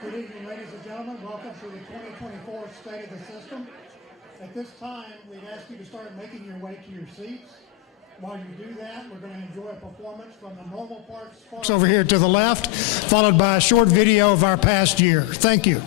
Good evening, ladies and gentlemen. Welcome to the 2024 State of the System. At this time, we'd ask you to start making your way to your seats. While you do that, we're going to enjoy a performance from the normal parts over here to the left, followed by a short video of our past year. Thank you.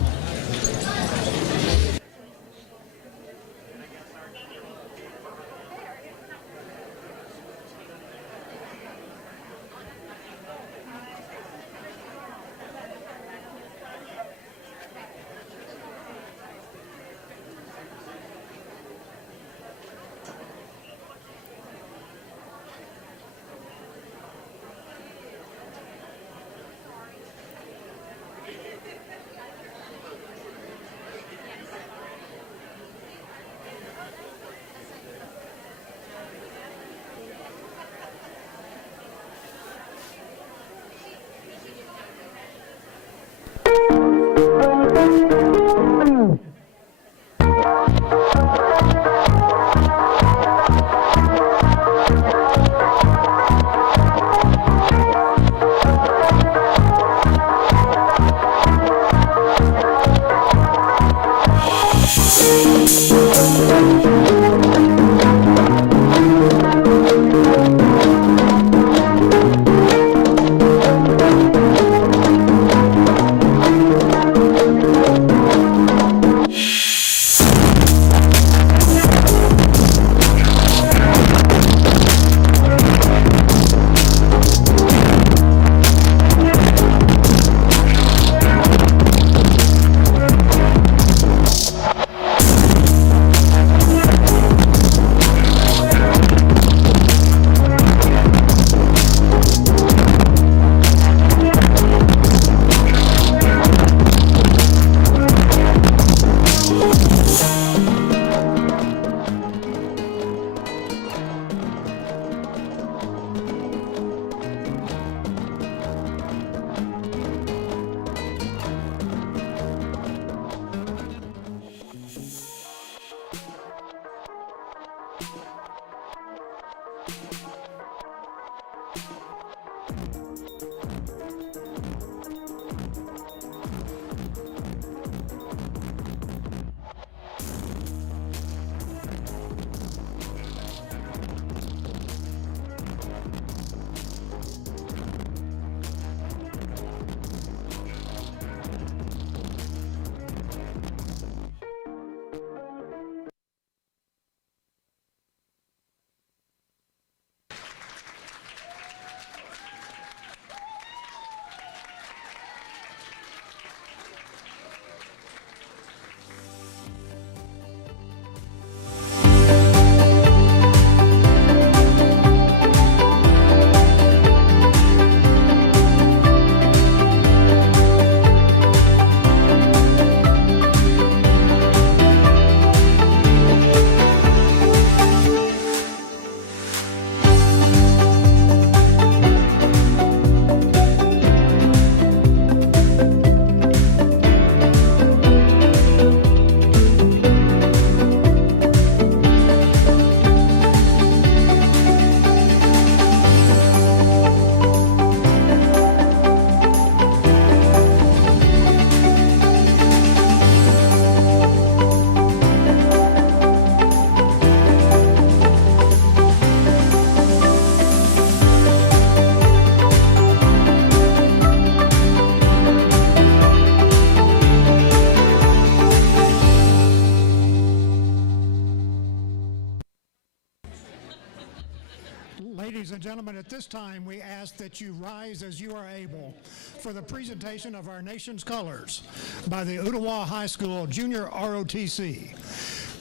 Ladies and gentlemen, at this time, we ask that you rise as you are able for the presentation of our nation's colors by the Ooltewah High School Junior ROTC.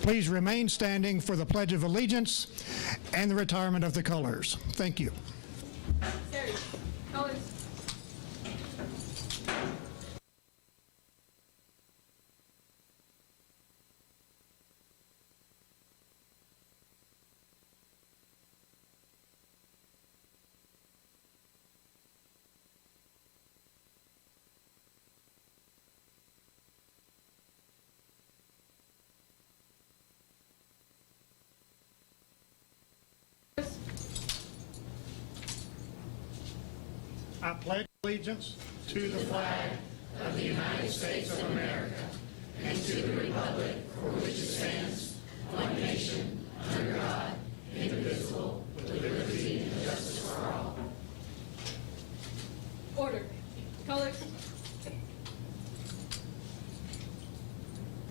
Please remain standing for the Pledge of Allegiance and the retirement of the colors. Thank you. Colors. I pledge allegiance to the flag of the United States of America and to the republic for which it stands, one nation, under God, indivisible, with liberty and justice for all. Order. Colors.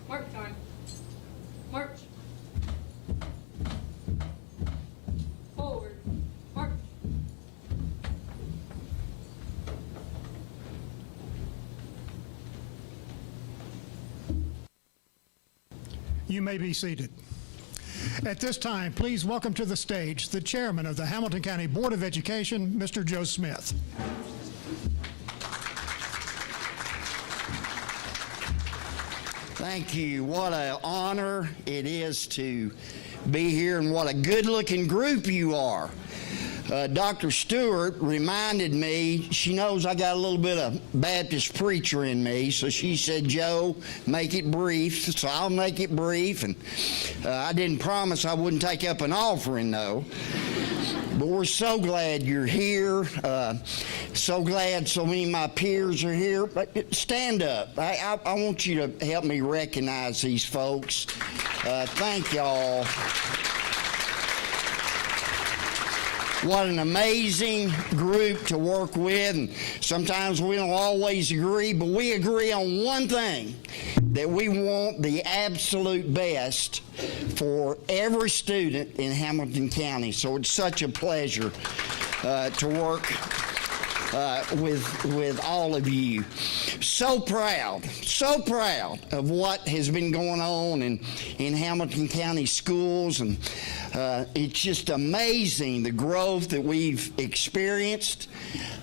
March time. March. Forward. March. You may be seated. At this time, please welcome to the stage the chairman of the Hamilton County Board of Education, Mr. Joe Smith. Thank you. What an honor it is to be here, and what a good-looking group you are. Dr. Stewart reminded me, she knows I got a little bit of Baptist preacher in me, so she said, Joe, make it brief. So I'll make it brief, and I didn't promise I wouldn't take up an offering, though. But we're so glad you're here. So glad so many of my peers are here. But stand up. I want you to help me recognize these folks. Thank y'all. What an amazing group to work with. And sometimes we don't always agree, but we agree on one thing, that we want the absolute best for every student in Hamilton County. So it's such a pleasure to work with all of you. So proud of what has been going on in Hamilton County schools, and it's just amazing the growth that we've experienced.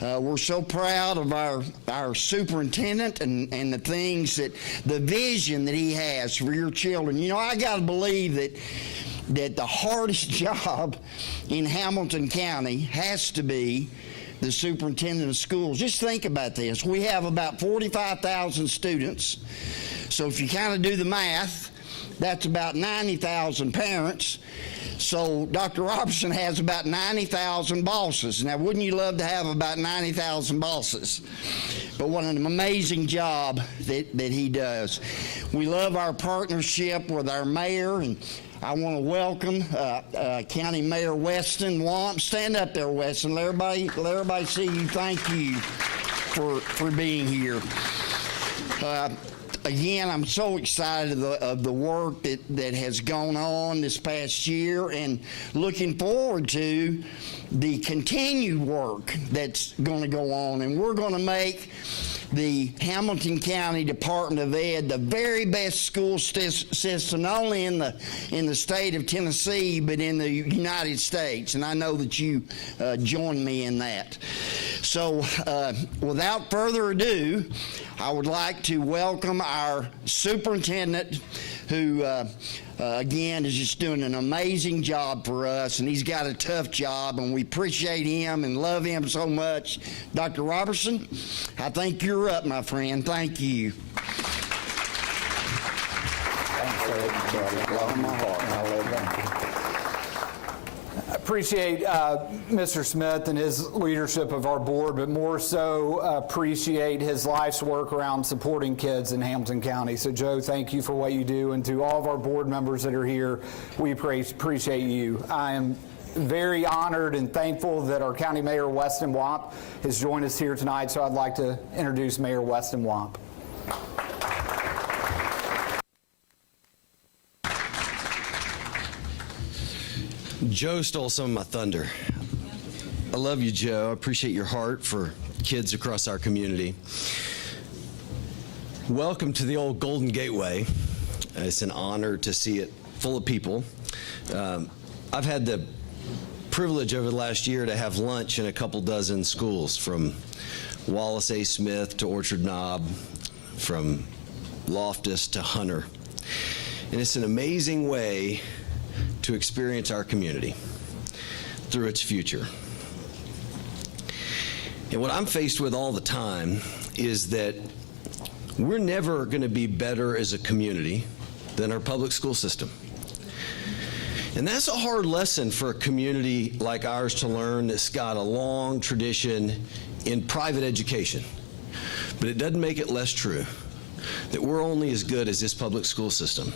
We're so proud of our superintendent and the things the vision that he has for your children. You know, I got to believe that the hardest job in Hamilton County has to be the superintendent of schools. Just think about this. We have about 45,000 students. So if you kind of do the math, that's about 90,000 parents. So Dr. Robertson has about 90,000 bosses. Now, wouldn't you love to have about 90,000 bosses? But what an amazing job that he does. We love our partnership with our mayor, and I want to welcome County Mayor Weston Wamp. Stand up there, Weston. Let everybody see you. Thank you for being here. Again, I'm so excited of the work that has gone on this past year, and looking forward to the continued work that's going to go on. And we're going to make the Hamilton County Department of Ed the very best school system, not only in the state of Tennessee, but in the United States. And I know that you join me in that. So without further ado, I would like to welcome our superintendent, who again is just doing an amazing job for us, and he's got a tough job, and we appreciate him and love him so much. Dr. Robertson, I think you're up, my friend. Thank you. I appreciate Mr. Smith and his leadership of our board, but more so appreciate his life's work around supporting kids in Hamilton County. So, Joe, thank you for what you do, and to all of our board members that are here, we appreciate you. I am very honored and thankful that our County Mayor Weston Wamp has joined us here tonight, so I'd like to introduce Mayor Weston Wamp. Joe stole some of my thunder. I love you, Joe. I appreciate your heart for kids across our community. Welcome to the old Golden Gateway. It's an honor to see it full of people. I've had the privilege over the last year to have lunch in a couple dozen schools, from Wallace A. Smith to Orchard Knob, from Loftus to Hunter. And it's an amazing way to experience our community through its future. And what I'm faced with all the time is that we're never going to be better as a community than our public school system. And that's a hard lesson for a community like ours to learn that's got a long tradition in private education. But it doesn't make it less true that we're only as good as this public school system.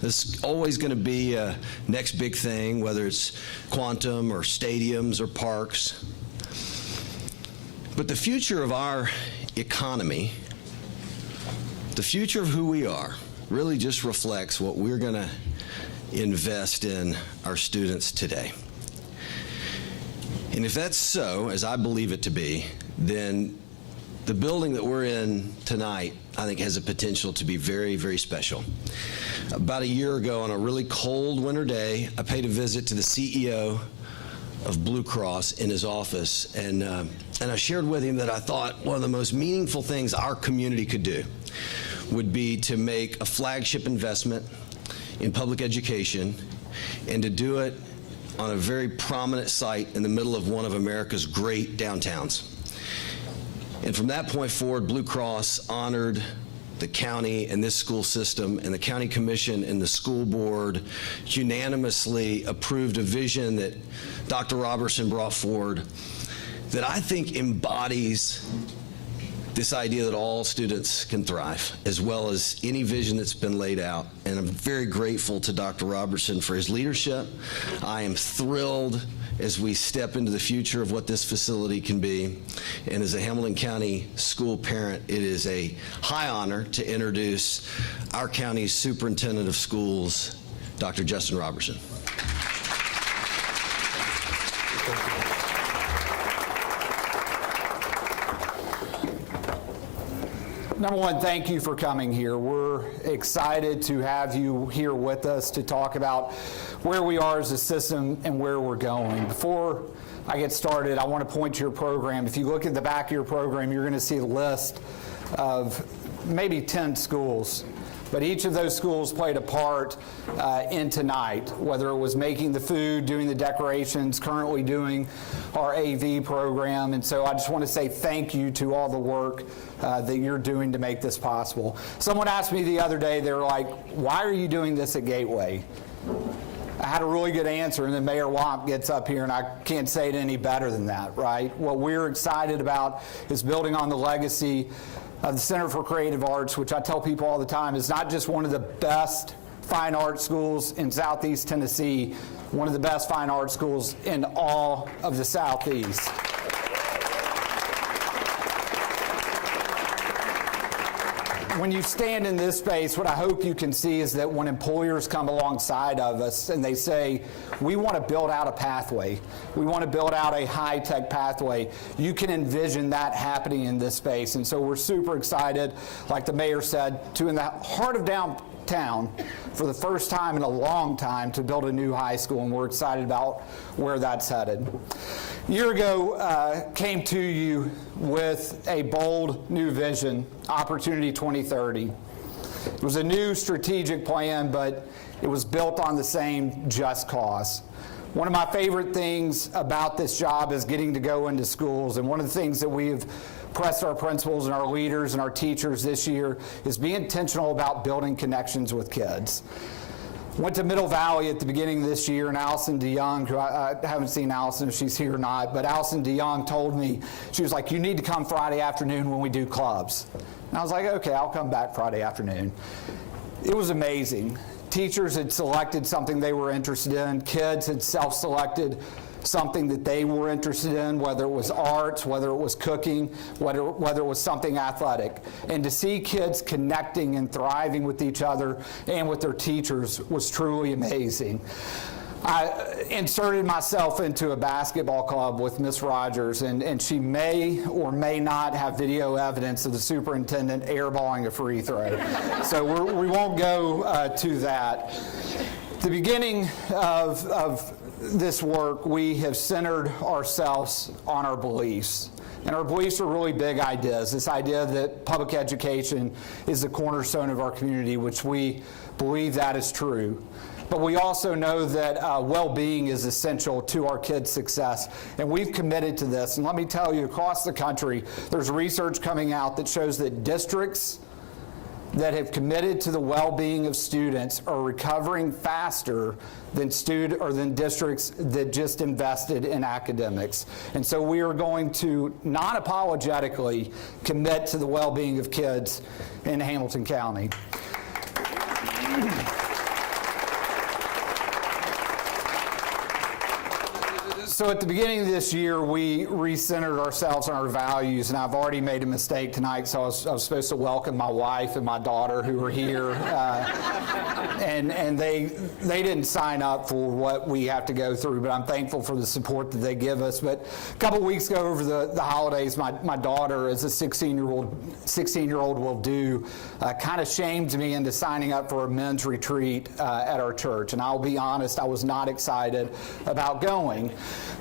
There's always going to be a next big thing, whether it's quantum or stadiums or parks. But the future of our economy, the future of who we are, really just reflects what we're going to invest in our students today. And if that's so, as I believe it to be, then the building that we're in tonight, I think, has a potential to be very, very special. About a year ago, on a really cold winter day, I paid a visit to the CEO of Blue Cross in his office, and I shared with him that I thought one of the most meaningful things our community could do would be to make a flagship investment in public education, and to do it on a very prominent site in the middle of one of America's great downtowns. And from that point forward, Blue Cross honored the county and this school system and the county commission and the school board unanimously approved a vision that Dr. Robertson brought forward that I think embodies this idea that all students can thrive, as well as any vision that's been laid out. And I'm very grateful to Dr. Robertson for his leadership. I am thrilled as we step into the future of what this facility can be. And as a Hamilton County school parent, it is a high honor to introduce our county's superintendent of schools, Dr. Justin Robertson. Number one, thank you for coming here. We're excited to have you here with us to talk about where we are as a system and where we're going. Before I get started, I want to point to your program. If you look at the back of your program, you're going to see a list of maybe 10 schools. But each of those schools played a part in tonight, whether it was making the food, doing the decorations, currently doing our AV program. And so I just want to say thank you to all the work that you're doing to make this possible. Someone asked me the other day, they were like, why are you doing this at Gateway? I had a really good answer, and then Mayor Womp gets up here, and I can't say it any better than that, right? What we're excited about is building on the legacy of the Center for Creative Arts, which I tell people all the time is not just one of the best fine art schools in Southeast Tennessee, one of the best fine art schools in all of the Southeast. When you stand in this space, what I hope you can see is that when employers come alongside of us and they say, we want to build out a pathway, we want to build out a high-tech pathway, you can envision that happening in this space. And so we're super excited, like the mayor said, to in the heart of downtown, for the first time in a long time, to build a new high school, and we're excited about where that's headed. A year ago, came to you with a bold new vision, Opportunity 2030. It was a new strategic plan, but it was built on the same just cause. One of my favorite things about this job is getting to go into schools, and one of the things that we've pressed our principals and our leaders and our teachers this year is be intentional about building connections with kids. Went to Middle Valley at the beginning of this year, and Allison DeYoung, who I haven't seen Allison if she's here or not, but Allison DeYoung told me, she was like, you need to come Friday afternoon when we do clubs. And I was like, okay, I'll come back Friday afternoon. It was amazing. Teachers had selected something they were interested in. Kids had self-selected something that they were interested in, whether it was arts, whether it was cooking, whether it was something athletic. And to see kids connecting and thriving with each other and with their teachers was truly amazing. I inserted myself into a basketball club with Miss Rogers, and she may or may not have video evidence of the superintendent airballing a free throw. So we won't go to that. At the beginning of this work, we have centered ourselves on our beliefs. And our beliefs are really big ideas. This idea that public education is the cornerstone of our community, which we believe that is true. But we also know that well-being is essential to our kids' success. And we've committed to this. And let me tell you, across the country, there's research coming out that shows that districts that have committed to the well-being of students are recovering faster than districts that just invested in academics. And so we are going to non-apologetically commit to the well-being of kids in Hamilton County. So at the beginning of this year, we recentered ourselves on our values, and I've already made a mistake tonight, so I was supposed to welcome my wife and my daughter who are here, and they didn't sign up for what we have to go through, but I'm thankful for the support that they give us. But a couple weeks ago over the holidays, my daughter, as a 16-year-old will do, kind of shamed me into signing up for a men's retreat at our church, and I'll be honest, I was not excited about going.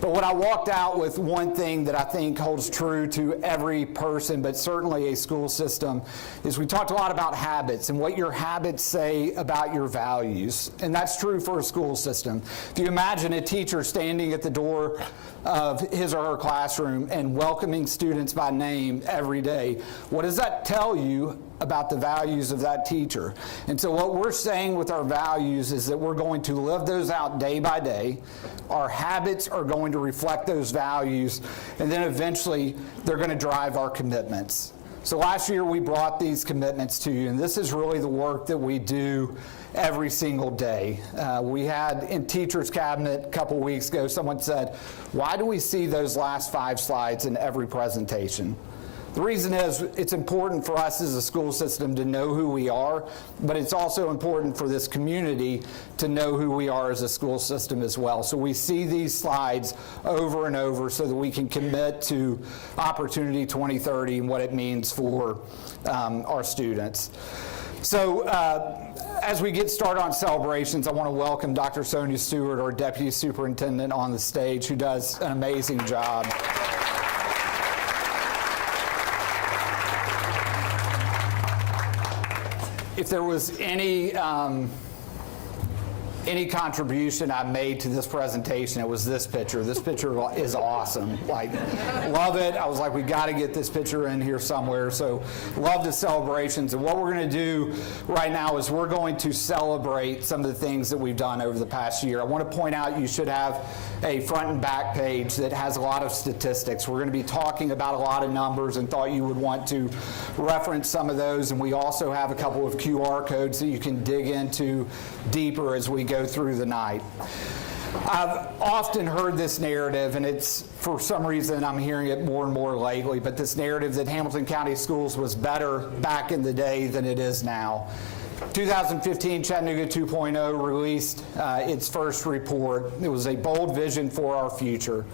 But what I walked out with, one thing that I think holds true to every person, but certainly a school system, is we talked a lot about habits and what your habits say about your values. And that's true for a school system. If you imagine a teacher standing at the door of his or her classroom and welcoming students by name every day, what does that tell you about the values of that teacher? And so what we're saying with our values is that we're going to live those out day by day. Our habits are going to reflect those values, and then eventually they're going to drive our commitments. So last year we brought these commitments to you, and this is really the work that we do every single day. We had in teacher's cabinet a couple weeks ago, someone said, why do we see those last 5 slides in every presentation? The reason is it's important for us as a school system to know who we are, but it's also important for this community to know who we are as a school system as well. So we see these slides over and over so that we can commit to Opportunity 2030 and what it means for our students. So as we get started on celebrations, I want to welcome Dr. Sonia Stewart, our Deputy Superintendent, on the stage, who does an amazing job. If there was any contribution I made to this presentation, it was this picture. This picture is awesome. Like, love it. I was like, we got to get this picture in here somewhere. So, love the celebrations. And what we're going to do right now is we're going to celebrate some of the things that we've done over the past year. I want to point out you should have a front and back page that has a lot of statistics. We're going to be talking about a lot of numbers and thought you would want to reference some of those. And we also have a couple of QR codes that you can dig into deeper as we go through the night. I've often heard this narrative, and it's, for some reason, I'm hearing it more and more lately, but this narrative that Hamilton County Schools was better back in the day than it is now. 2015, Chattanooga 2.0 released its first report. It was a bold vision for our future.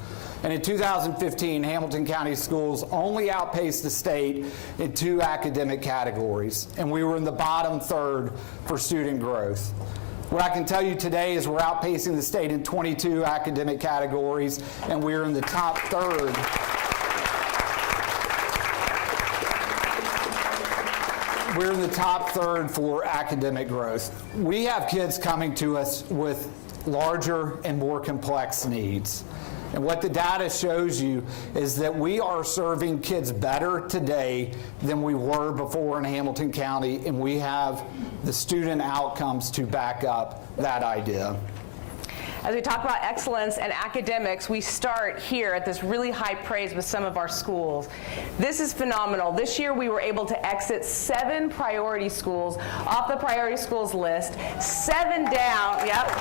And in 2015, Hamilton County Schools only outpaced the state in 2 academic categories, and we were in the bottom third for student growth. What I can tell you today is we're outpacing the state in 22 academic categories, and we're in the top third. We're in the top third for academic growth. We have kids coming to us with larger and more complex needs. And what the data shows you is that we are serving kids better today than we were before in Hamilton County, and we have the student outcomes to back up that idea. As we talk about excellence and academics, we start here at this really high praise with some of our schools. This is phenomenal. This year we were able to exit 7 priority schools off the priority schools list, 7 down, yep.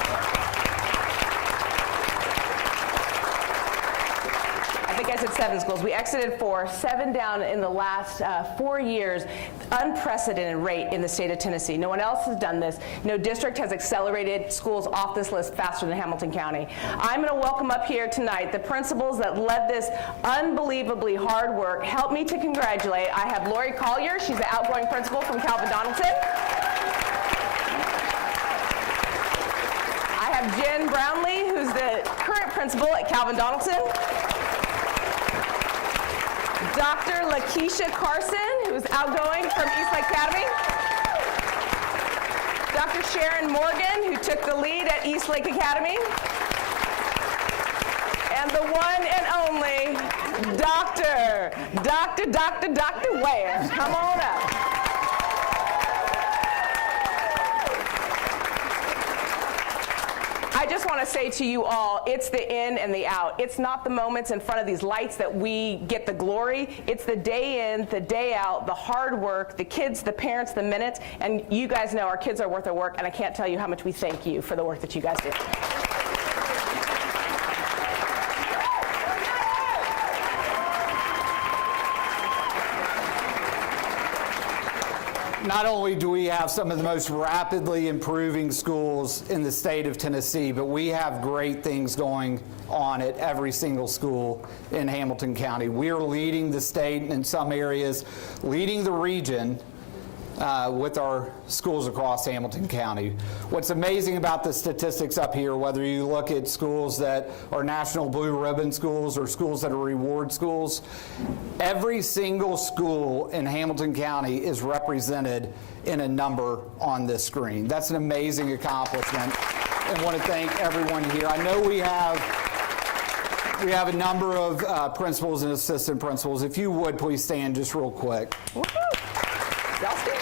I think I said 7 schools. We exited 4, 7 down in the last 4 years. Unprecedented rate in the state of Tennessee. No one else has done this. No district has accelerated schools off this list faster than Hamilton County. I'm going to welcome up here tonight the principals that led this unbelievably hard work. Help me to congratulate. I have Lori Collier. She's the outgoing principal from Calvin Donaldson. I have Jen Brownlee, who's the current principal at Calvin Donaldson. Dr. Lakeisha Carson, who's outgoing from Eastlake Academy. Dr. Sharon Morgan, who took the lead at Eastlake Academy. And the one and only Dr. Ware. Come on up. I just want to say to you all, it's the in and the out. It's not the moments in front of these lights that we get the glory. It's the day in, the day out, the hard work, the kids, the parents, the minutes. And you guys know our kids are worth their work, and I can't tell you how much we thank you for the work that you guys do. Not only do we have some of the most rapidly improving schools in the state of Tennessee, but we have great things going on at every single school in Hamilton County. We are leading the state in some areas, leading the region with our schools across Hamilton County. What's amazing about the statistics up here, whether you look at schools that are National Blue Ribbon schools or schools that are reward schools, every single school in Hamilton County is represented in a number on this screen. That's an amazing accomplishment, and I want to thank everyone here. I know we have a number of principals and assistant principals. If you would, please stand just real quick. Woo-hoo. Y'all stand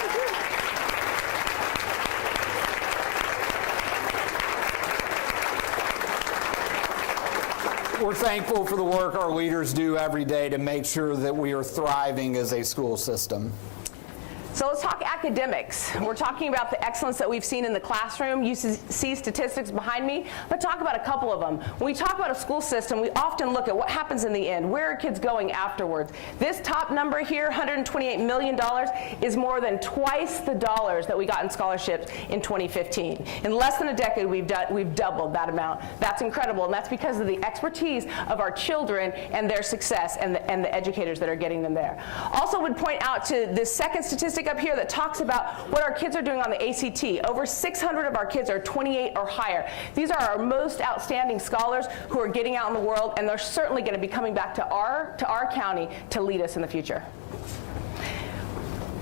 too. We're thankful for the work our leaders do every day to make sure that we are thriving as a school system. So let's talk academics. We're talking about the excellence that we've seen in the classroom. You see statistics behind me. Let's talk about a couple of them. When we talk about a school system, we often look at what happens in the end. Where are kids going afterwards? This top number here, $128 million, is more than twice the dollars that we got in scholarships in 2015. In less than a decade, we've doubled that amount. That's incredible, and that's because of the expertise of our children and their success and the educators that are getting them there. Also would point out to the second statistic up here that talks about what our kids are doing on the ACT. Over 600 of our kids are 28 or higher. These are our most outstanding scholars who are getting out in the world, and they're certainly going to be coming back to our county to lead us in the future.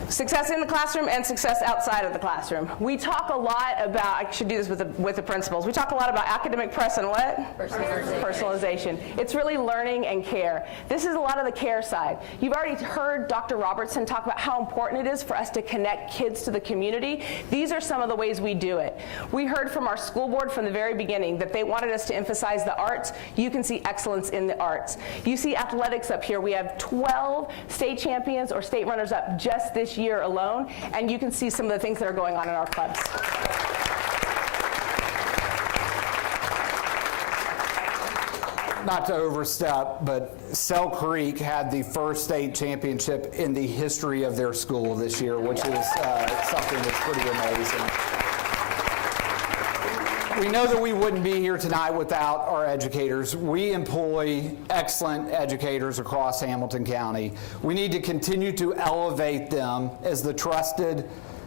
Success in the classroom and success outside of the classroom. We talk a lot about, I should do this with the principals, we talk a lot about academic press and what? Personalization. It's really learning and care. This is a lot of the care side. You've already heard Dr. Robertson talk about how important it is for us to connect kids to the community. These are some of the ways we do it. We heard from our school board from the very beginning that they wanted us to emphasize the arts. You can see excellence in the arts. You see athletics up here. We have 12 state champions or state runners up just this year alone, and you can see some of the things that are going on in our clubs. Not to overstep, but Sell Creek had the first state championship in the history of their school this year, which is something that's pretty amazing. We know that we wouldn't be here tonight without our educators. We employ excellent educators across Hamilton County. We need to continue to elevate them as the trusted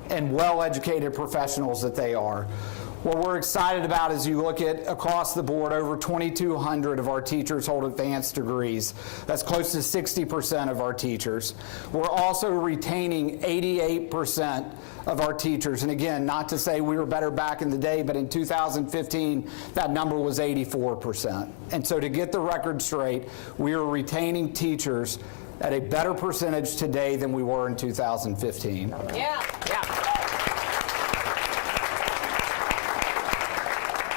and well-educated professionals that they are. What we're excited about is you look at across the board, over 2,200 of our teachers hold advanced degrees. That's close to 60% of our teachers. We're also retaining 88% of our teachers. And again, not to say we were better back in the day, but in 2015, that number was 84%. And so to get the record straight, we are retaining teachers at a better percentage today than we were in 2015. Yeah.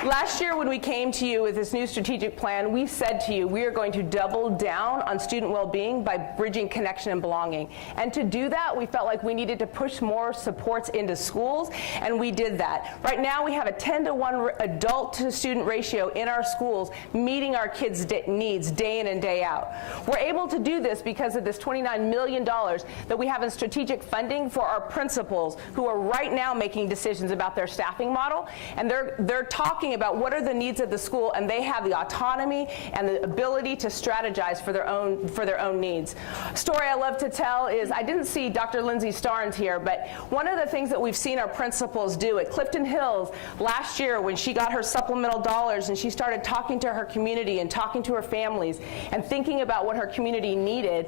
Last year when we came to you with this new strategic plan, we said to you, we are going to double down on student well-being by bridging connection and belonging. And to do that, we felt like we needed to push more supports into schools, and we did that. Right now, we have a 10-to-1 adult-to-student ratio in our schools, meeting our kids' needs day in and day out. We're able to do this because of this $29 million that we have in strategic funding for our principals, who are right now making decisions about their staffing model, and they're talking about what are the needs of the school, and they have the autonomy and the ability to strategize for their own needs. Story I love to tell is, I didn't see Dr. Lindsay Starnes here, but one of the things that we've seen our principals do at Clifton Hills last year when she got her supplemental dollars and she started talking to her community and talking to her families and thinking about what her community needed,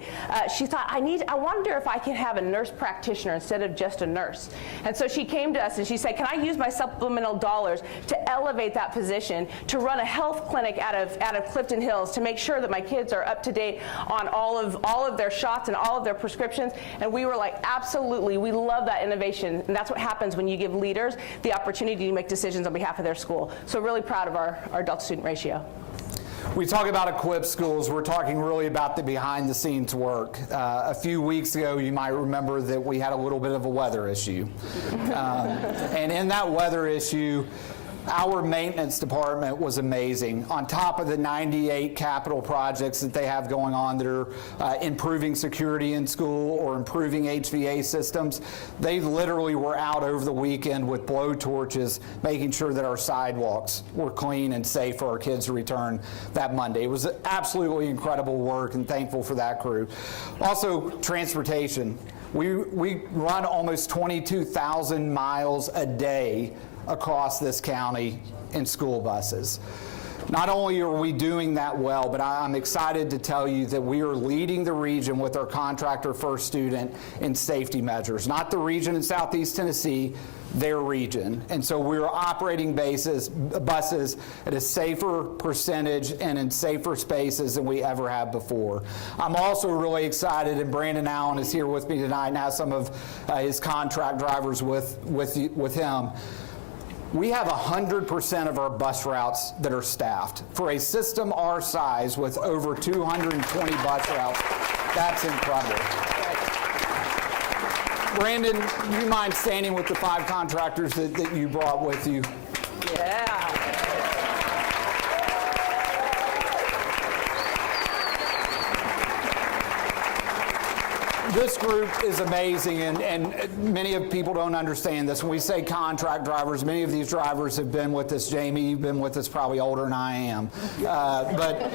she thought, I wonder if I can have a nurse practitioner instead of just a nurse. And so she came to us and she said, can I use my supplemental dollars to elevate that position, to run a health clinic out of Clifton Hills, to make sure that my kids are up to date on all of their shots and all of their prescriptions? And we were like, absolutely, we love that innovation, and that's what happens when you give leaders the opportunity to make decisions on behalf of their school. So really proud of our adult-student ratio. We talk about equipped schools. We're talking really about the behind-the-scenes work. A few weeks ago, you might remember that we had a little bit of a weather issue. And in that weather issue, our maintenance department was amazing. On top of the 98 capital projects that they have going on that are improving security in school or improving HVA systems, they literally were out over the weekend with blow torches making sure that our sidewalks were clean and safe for our kids to return that Monday. It was absolutely incredible work, and thankful for that crew. Also, transportation. We run almost 22,000 miles a day across this county in school buses. Not only are we doing that well, but I'm excited to tell you that we are leading the region with our contractor first student in safety measures. Not the region in Southeast Tennessee, their region. And so we're operating buses at a safer percentage and in safer spaces than we ever have before. I'm also really excited, and Brandon Allen is here with me tonight and has some of his contract drivers with him. We have 100% of our bus routes that are staffed. For a system our size with over 220 bus routes, that's incredible. Brandon, do you mind standing with the 5 contractors that you brought with you? Yeah. This group is amazing, and many of people don't understand this. When we say contract drivers, many of these drivers have been with us. Jamie, you've been with us probably older than I am. But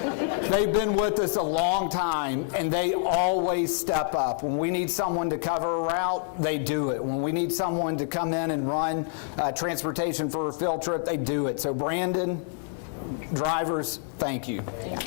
they've been with us a long time, and they always step up. When we need someone to cover a route, they do it. When we need someone to come in and run transportation for a field trip, they do it. So Brandon, drivers, thank you. Yeah.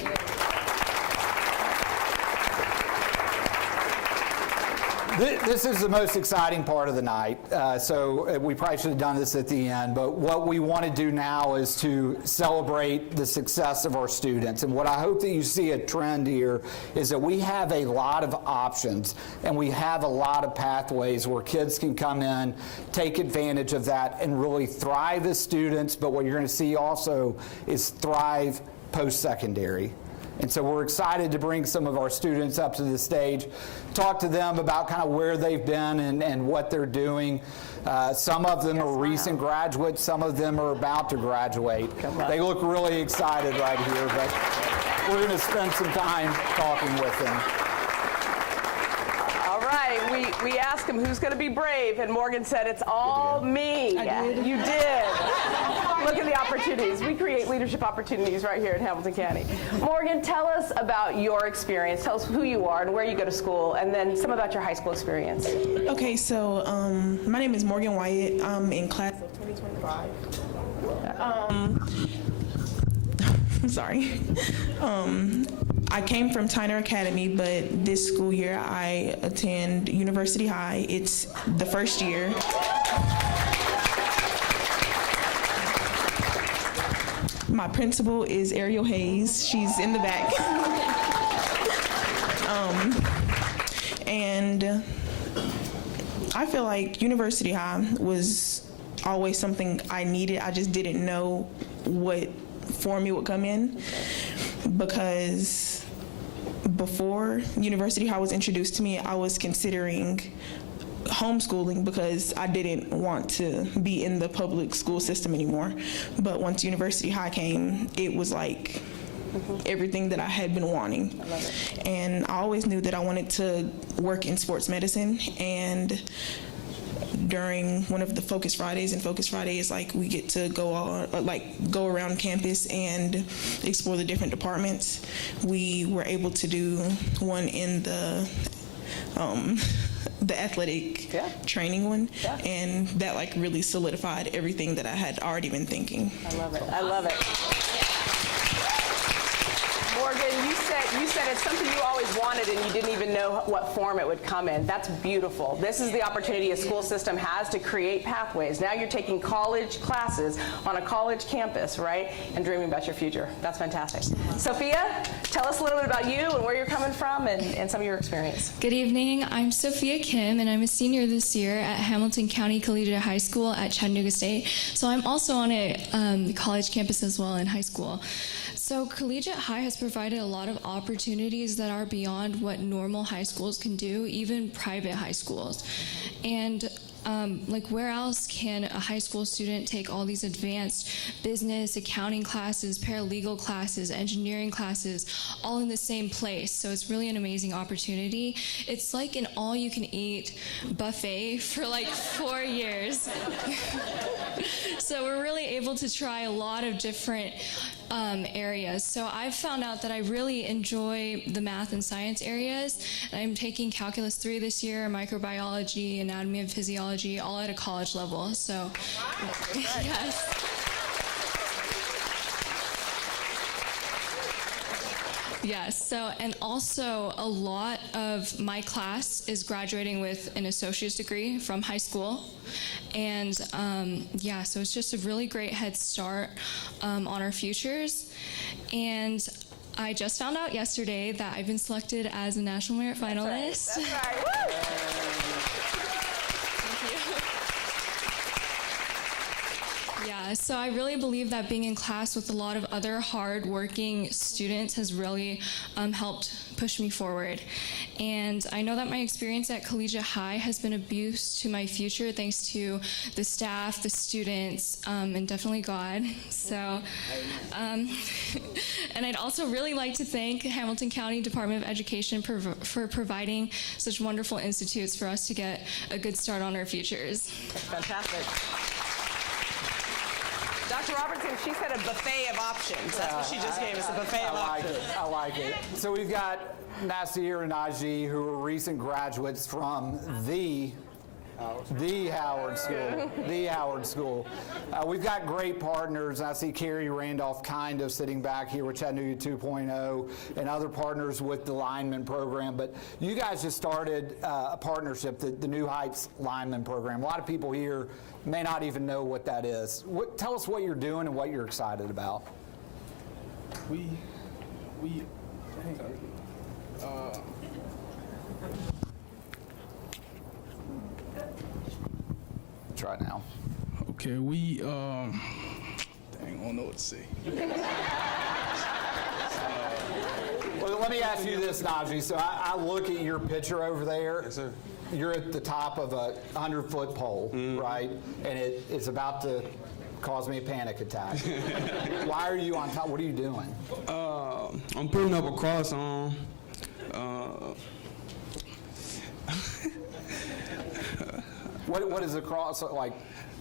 This is the most exciting part of the night, so we probably should have done this at the end, but what we want to do now is to celebrate the success of our students. And what I hope that you see a trend here is that we have a lot of options and we have a lot of pathways where kids can come in, take advantage of that, and really thrive as students, but what you're going to see also is thrive post-secondary. And so we're excited to bring some of our students up to the stage, talk to them about kind of where they've been and what they're doing. Some of them are recent graduates, some of them are about to graduate. They look really excited right here, but we're going to spend some time talking with them. All right, we asked him who's going to be brave, and Morgan said, it's all me. I did. You did. Look at the opportunities. We create leadership opportunities right here in Hamilton County. Morgan, tell us about your experience. Tell us who you are and where you go to school, and then some about your high school experience. Okay, so my name is Morgan Wyatt. I'm in class of 2025. I'm sorry. I came from Tyner Academy, but this school year I attend University High. It's the first year. My principal is Ariel Hayes. She's in the back. And I feel like University High was always something I needed. I just didn't know what form it would come in, because before University High was introduced to me, I was considering homeschooling because I didn't want to be in the public school system anymore. But once University High came, it was like everything that I had been wanting. I love it. And I always knew that I wanted to work in sports medicine, and during one of the Focus Fridays, and Focus Friday is like we get to go around campus and explore the different departments. We were able to do one in the athletic training one, and that like really solidified everything that I had already been thinking. I love it. I love it. Morgan, you said it's something you always wanted and you didn't even know what form it would come in. That's beautiful. This is the opportunity a school system has to create pathways. Now you're taking college classes on a college campus, right? And dreaming about your future. That's fantastic. Sophia, tell us a little bit about you and where you're coming from and some of your experience. Good evening. I'm Sophia Kim, and I'm a senior this year at Hamilton County Collegiate High School at Chattanooga State. So I'm also on a college campus as well in high school. So Collegiate High has provided a lot of opportunities that are beyond what normal high schools can do, even private high schools. And like, where else can a high school student take all these advanced business, accounting classes, paralegal classes, engineering classes, all in the same place? So it's really an amazing opportunity. It's like an all-you-can-eat buffet for like 4 years. So we're really able to try a lot of different areas. So I've found out that I really enjoy the math and science areas. I'm taking Calculus 3 this year, microbiology, anatomy and physiology, all at a college level. So, yes. Yes, so, and also a lot of my class is graduating with an associate's degree from high school. And yeah, so it's just a really great head start on our futures. And I just found out yesterday that I've been selected as a National Merit finalist. That's right. Woo! Yeah, so I really believe that being in class with a lot of other hard-working students has really helped push me forward. And I know that my experience at Collegiate High has been a boost to my future thanks to the staff, the students, and definitely God. So, and I'd also really like to thank Hamilton County Department of Education for providing such wonderful institutes for us to get a good start on our futures. Fantastic. Dr. Robertson, she said a buffet of options. That's what she just gave us, a buffet of options. I like it. So we've got Nasir and Najee, who are recent graduates from the Howard School. The Howard School. We've got great partners. I see Carrie Randolph kind of sitting back here with Chattanooga 2.0 and other partners with the lineman program. But you guys just started a partnership, the New Heights lineman program. A lot of people here may not even know what that is. Tell us what you're doing and what you're excited about. Try now. Okay, dang, I don't know what to say. Well, let me ask you this, Najee. So I look at your picture over there. Yes, sir. You're at the top of a 100-foot pole, right? And it's about to cause me a panic attack. Why are you on top? What are you doing? I'm putting up a cross on. What is a cross like?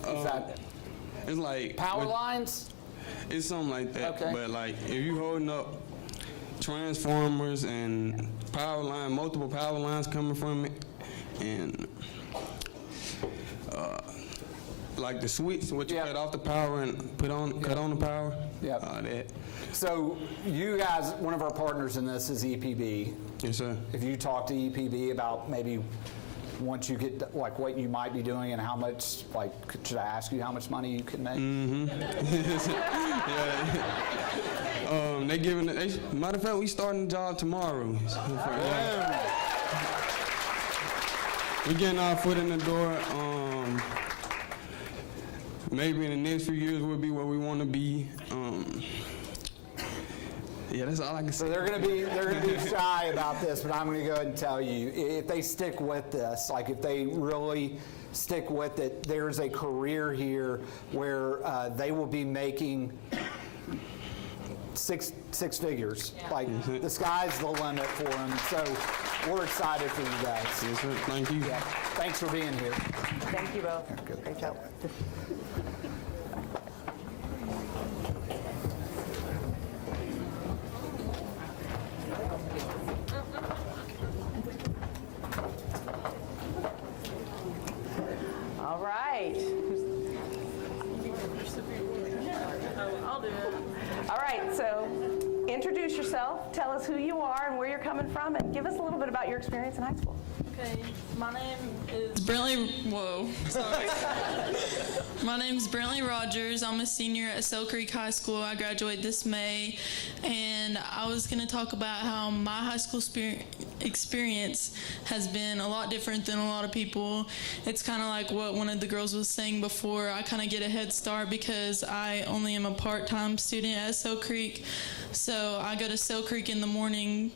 Is that It's like power lines? It's something like that. Okay. But like if you holding up transformers and multiple power lines coming from it, and like the switch, which you cut off the power and cut on the power. Yep. That. So you guys, one of our partners in this is EPB. Yes, sir. If you talk to EPB about maybe once you get like what you might be doing and how much, like, should I ask you how much money you can make? Yeah. They giving it. Matter of fact, we starting the job tomorrow. We getting our foot in the door. Maybe in the next few years we'll be where we want to be. Yeah, that's all I can say. So they're gonna be shy about this, but I'm gonna go ahead and tell you, if they stick with this, like if they really stick with it, there's a career here where they will be making six figures. Like the sky's the limit for them. So we're excited for you guys. Yes, sir. Thank you. Yeah. Thanks for being here. Thank you both. Great job. All right. I'll do it. All right, so introduce yourself, tell us who you are and where you're coming from, and give us a little bit about your experience in high school. Okay, my name is Brantley. Whoa, sorry. My name's Brantley Rogers. I'm a senior at Sale Creek High School. I graduate this May, and I was going to talk about how my high school experience has been a lot different than a lot of people. It's kind of like what one of the girls was saying before. I kind of get a head start because I only am a part-time student at Sale Creek. So I go to Sale Creek in the morning,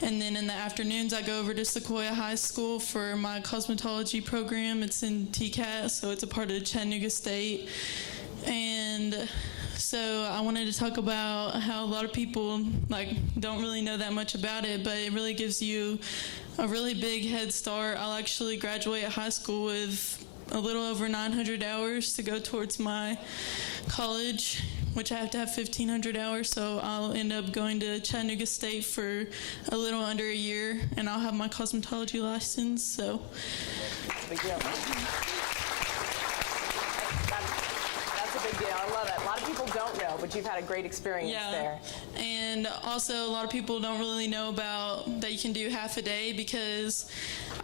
and then in the afternoons I go over to Sequoia High School. school for my cosmetology program. It's in TCAT, so it's a part of Chattanooga State. And so I wanted to talk about how a lot of people don't really know that much about it, but it really gives you a really big head start. I'll actually graduate high school with a little over 900 hours to go towards my college, which I have to have 1,500 hours, so I'll end up going to Chattanooga State for a little under a year, and I'll have my cosmetology license, so. Big deal. That's a big deal. I love it. A lot of people don't know, but you've had a great experience there. And also a lot of people don't really know about that you can do half a day, because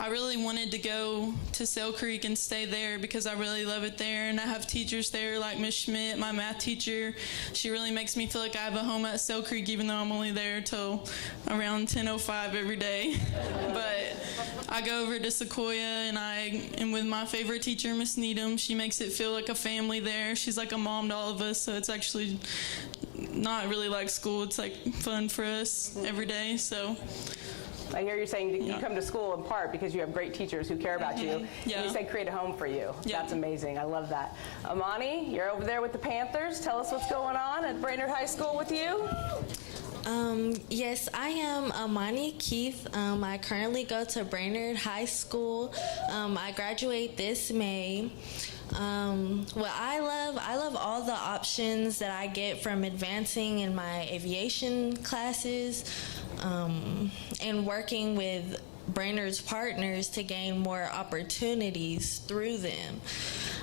I really wanted to go to Sail Creek and stay there because I really love it there, and I have teachers there like Miss Schmidt, my math teacher. She really makes me feel like I have a home at Sail Creek, even though I'm only there till around 10:05 every day. But I go over to Sequoia, and I am with my favorite teacher, Miss Needham. She makes it feel like a family there. She's like a mom to all of us, so it's actually not really like school. It's like fun for us every day. So I hear you saying you come to school in part because you have great teachers who care about you. Yeah. And you say create a home for you. Yeah. That's amazing. I love that. Amani, you're over there with the Panthers. Tell us what's going on at Brainerd High School with you. Yes, I am Amani Keith. I currently go to Brainerd High School. I graduate this May. What I love all the options that I get from advancing in my aviation classes, and working with Brainerd's partners to gain more opportunities through them.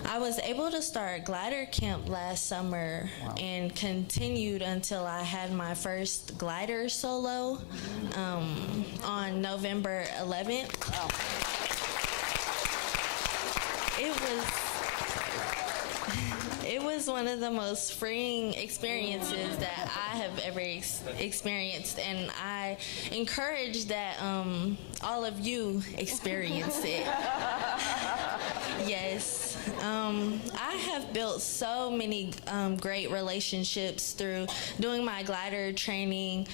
I was able to start glider camp last summer and continued until I had my first glider solo on November 11th. Wow. It was one of the most freeing experiences that I have ever experienced, and I encourage that all of you experience it. Yes. I have built so many great relationships through doing my glider training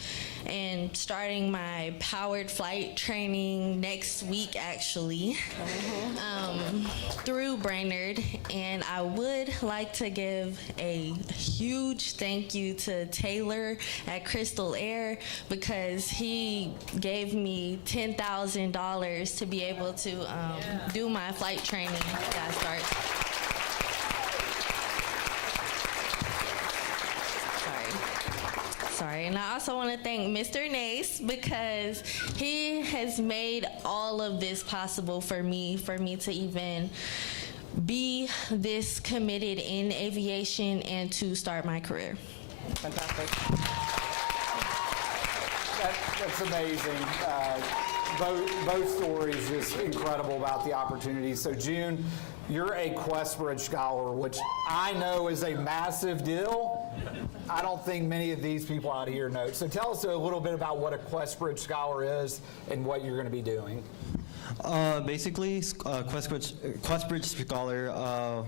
and starting my powered flight training next week, actually, through Brainerd. And I would like to give a huge thank you to Taylor at Crystal Air, because he gave me $10,000 to be able to do my flight training that I start. Sorry. And I also want to thank Mr. Nace, because he has made all of this possible for me to even be this committed in aviation and to start my career. Fantastic. That's amazing. Both stories just incredible about the opportunities. So June, you're a Questbridge Scholar, which I know is a massive deal. I don't think many of these people out here know. So tell us a little bit about what a Questbridge Scholar is and what you're going to be doing. Basically, Questbridge Scholar,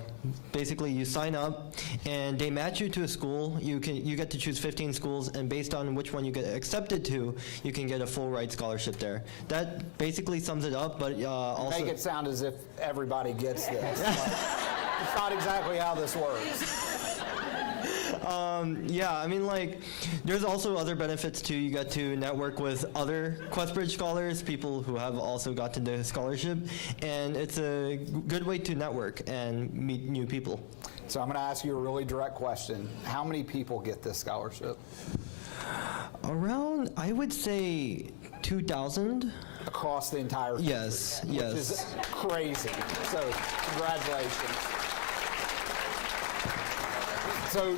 basically you sign up and they match you to a school. You get to choose 15 schools, and based on which one you get accepted to, you can get a full ride scholarship there. That basically sums it up, but also... Make it sound as if everybody gets this. It's not exactly how this works. Yeah, I mean, like, there's also other benefits too. You get to network with other Questbridge scholars, people who have also gotten the scholarship, and it's a good way to network and meet new people. So I'm going to ask you a really direct question. How many people get this scholarship? Around, I would say 2,000. Across the entire country. Yes, which yes. is crazy. So congratulations. So,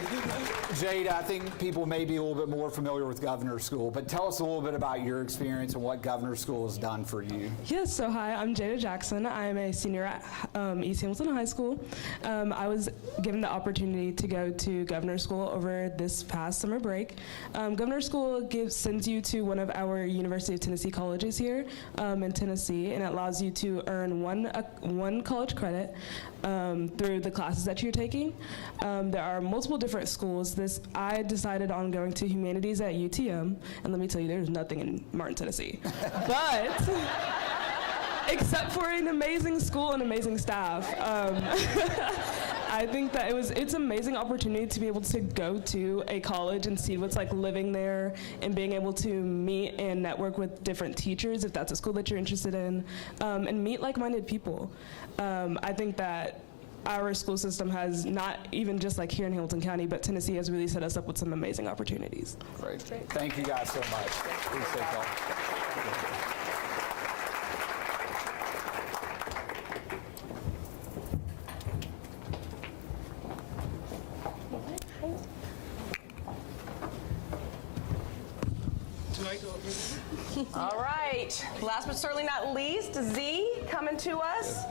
Jade, I think people may be a little bit more familiar with Governor School, but tell us a little bit about your experience and what Governor School has done for you. Yes, so hi, I'm Jada Jackson. I am a senior at East Hamilton High School. I was given the opportunity to go to Governor School over this past summer break. Governor School sends you to one of our University of Tennessee colleges here in Tennessee, and it allows you to earn one college credit through the classes that you're taking. There are multiple different schools. I decided on going to humanities at UTM, and let me tell you, there's nothing in Martin, Tennessee. But except for an amazing school and amazing staff. I think that it's an amazing opportunity to be able to go to a college and see what's like living there and being able to meet and network with different teachers if that's a school that you're interested in, and meet like-minded people. I think that our school system has, not even just like here in Hamilton County, but Tennessee has really set us up with some amazing opportunities. Great. Thank you guys so much. Appreciate that. All right, last but certainly not least, Z coming to us.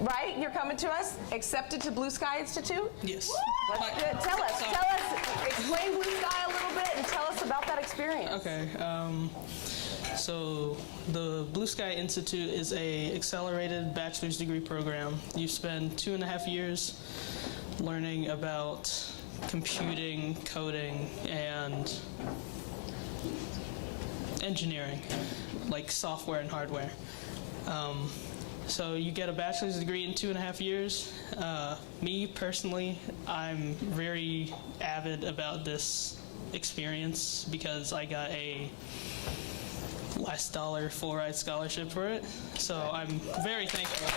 Right, you're coming to us, accepted to Blue Sky Institute? Yes. Let's do it. Tell us, explain Blue Sky a little bit and tell us about that experience. Okay, so the Blue Sky Institute is a accelerated bachelor's degree program. You spend 2.5 years learning about computing, coding, and engineering, like software and hardware. So you get a bachelor's degree in 2.5 years. Me personally, I'm very avid about this experience because I got a last dollar full ride scholarship for it. So I'm very thankful.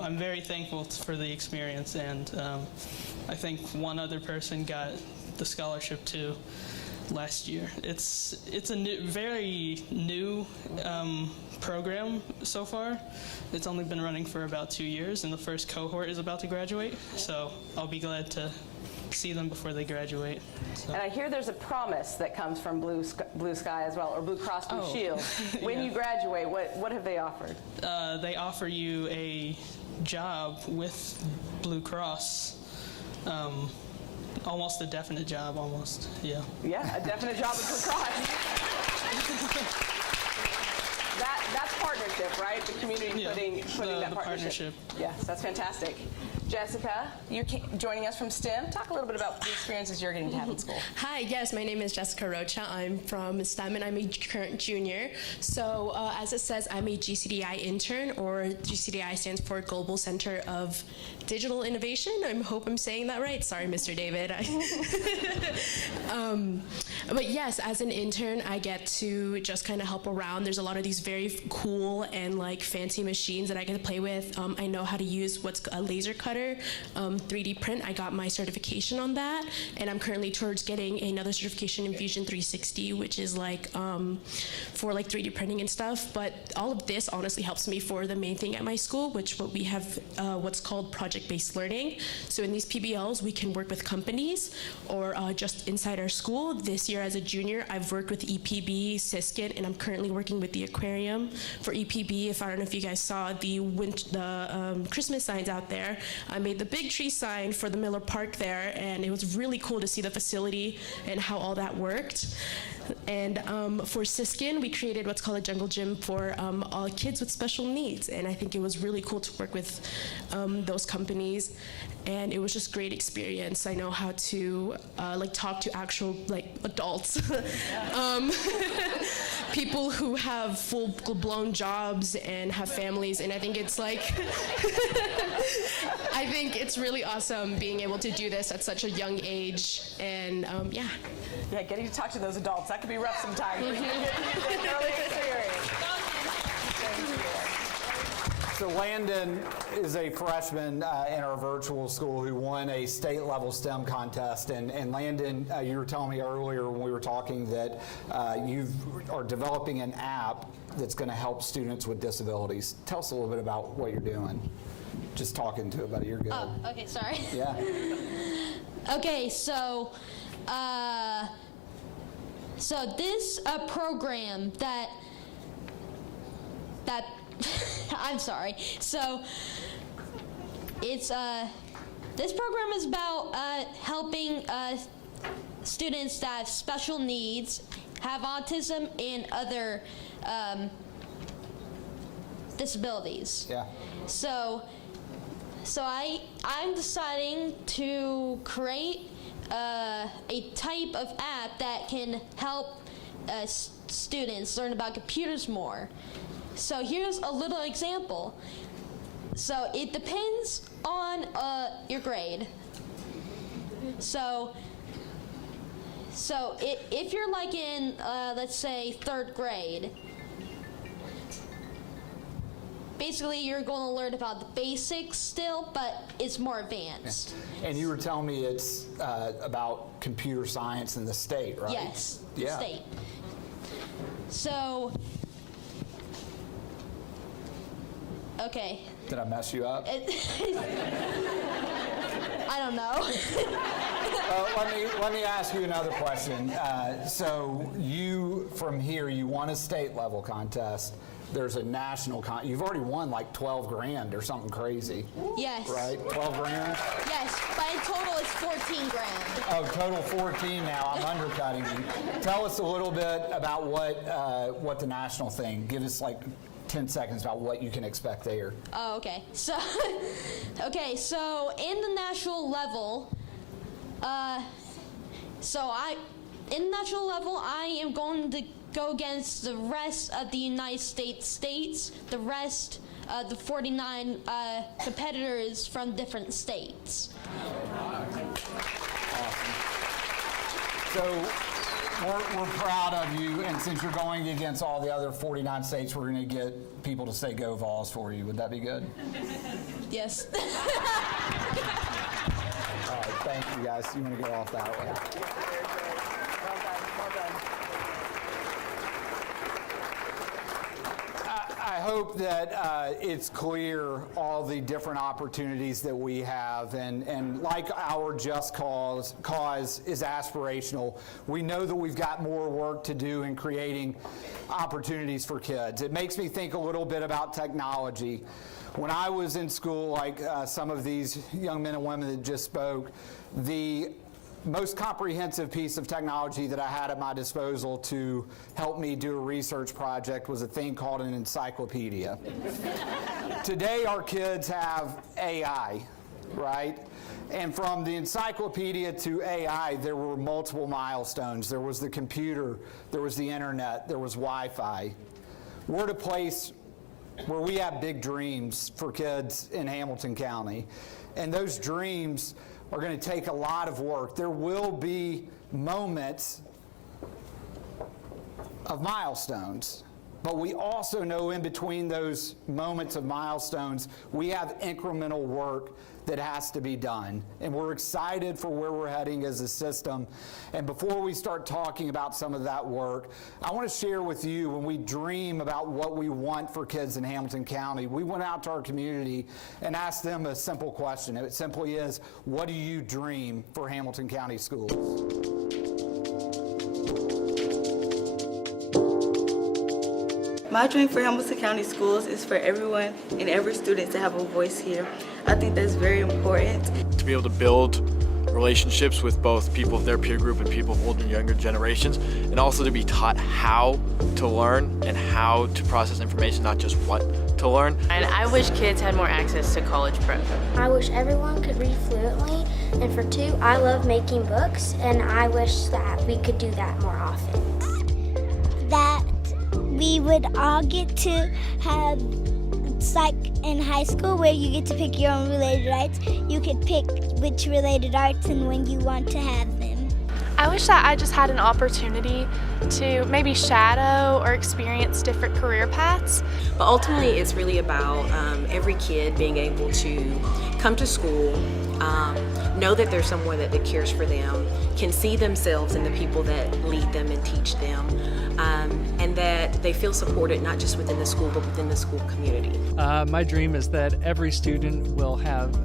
I'm very thankful for the experience, and I think one other person got the scholarship too last year. It's a very new program so far. It's only been running for about 2 years, and the first cohort is about to graduate, so I'll be glad to see them before they graduate. So. And I hear there's a promise that comes from Blue Sky as well, or Blue Cross Blue Shield. When you graduate, what have they offered? They offer you a job with Blue Cross. Almost a definite job, almost, yeah. Yeah, a definite job with Blue Cross. That's partnership, right? The community putting that partnership. Yes, that's fantastic. Jessica, you're joining us from STEM. Talk a little bit about the experiences you're getting to have in school. Hi, yes, my name is Jessica Rocha. I'm from STEM and I'm a current junior. So as it says, I'm a GCDI intern, or GCDI stands for Global Center of Digital Innovation. I hope I'm saying that right. Sorry, Mr. David. But yes, as an intern, I get to just kind of help around. There's a lot of these very cool and like fancy machines that I get to play with. I know how to use what's a laser cutter, 3D print. I got my certification on that, and I'm currently towards getting another certification in Fusion 360, which is like for like 3D printing and stuff. But all of this honestly helps me for the main thing at my school, which what we have what's called project-based learning. So in these PBLs, we can work with companies or just inside our school. This year as a junior, I've worked with EPB, Siskin, and I'm currently working with the aquarium. For EPB, I don't know if you guys saw the Christmas signs out there. I made the big tree sign for the Miller Park there, and it was really cool to see the facility and how all that worked. And for Siskin, we created what's called a jungle gym for all kids with special needs, and I think it was really cool to work with those companies, and it was just great experience. I know how to like talk to actual like adults, people who have full-blown jobs and have families, and I think it's like, I think it's really awesome being able to do this at such a young age, and yeah. Yeah, getting to talk to those adults, that could be rough sometimes. Early experience. So Landon is a freshman in our virtual school who won a state-level STEM contest. And Landon, you were telling me earlier when we were talking that you are developing an app that's going to help students with disabilities. Tell us a little bit about what you're doing. Just talking to about a year ago. Oh, okay, sorry. Yeah. Okay, so this program that I'm sorry. So it's this program is about helping students that have special needs, have autism, and other disabilities. Yeah. So I'm deciding to create a type of app that can help students learn about computers more. So here's a little example. So it depends on your grade. So if you're like in, let's say, 3rd grade, basically you're going to learn about the basics still, but it's more advanced. And you were telling me it's about computer science in the state, right? Yes, yeah. State. So, okay. Did I mess you up? I don't know. Let me ask you another question. So you, from here, you won a state level contest. There's a national you've already won like 12 grand or something crazy. Yes. Right? 12 grand? Yes, but in total it's 14 grand. Oh, total 14 now. I'm undercutting you. Tell us a little bit about what the national thing. Give us like 10 seconds about what you can expect there. Oh, okay. So, so in the national level, in the national level, I am going to go against the rest of the United States, the rest, the 49 competitors from different states. Awesome. So we're proud of you, and since you're going against all the other 49 states, we're going to get people to say "Go Vols" for you. Would that be good? Yes. All right, thank you guys. You want to go off that way? I hope that it's clear all the different opportunities that we have, and like our Just Cause is aspirational. We know that we've got more work to do in creating opportunities for kids. It makes me think a little bit about technology. When I was in school, like some of these young men and women that just spoke, the most comprehensive piece of technology that I had at my disposal to help me do a research project was a thing called an encyclopedia. Today, our kids have AI, right? And from the encyclopedia to AI, there were multiple milestones. There was the computer, there was the internet, there was Wi-Fi. We're at a place where we have big dreams for kids in Hamilton County. And those dreams are going to take a lot of work. There will be moments of milestones, but we also know in between those moments of milestones, we have incremental work that has to be done. And we're excited for where we're heading as a system. And before we start talking about some of that work, I want to share with you, when we dream about what we want for kids in Hamilton County, we went out to our community and asked them a simple question. It simply is, what do you dream for Hamilton County schools? My dream for Hamilton County Schools is for everyone and every student to have a voice here. I think that's very important. To be able to build relationships with both people of their peer group and people of older and younger generations, and also to be taught how to learn and how to process information, not just what to learn. And I wish kids had more access to college prep. I wish everyone could read fluently. And for 2, I love making books, and I wish that we could do that more often. That we would all get to have, it's like in high school where you get to pick your own related arts. You could pick which related arts and when you want to have them. I wish that I just had an opportunity to maybe shadow or experience different career paths. But ultimately, it's really about every kid being able to come to school, know that there's someone that cares for them, can see themselves in the people that lead them and teach them, and that they feel supported not just within the school, but within the school community. My dream is that every student will have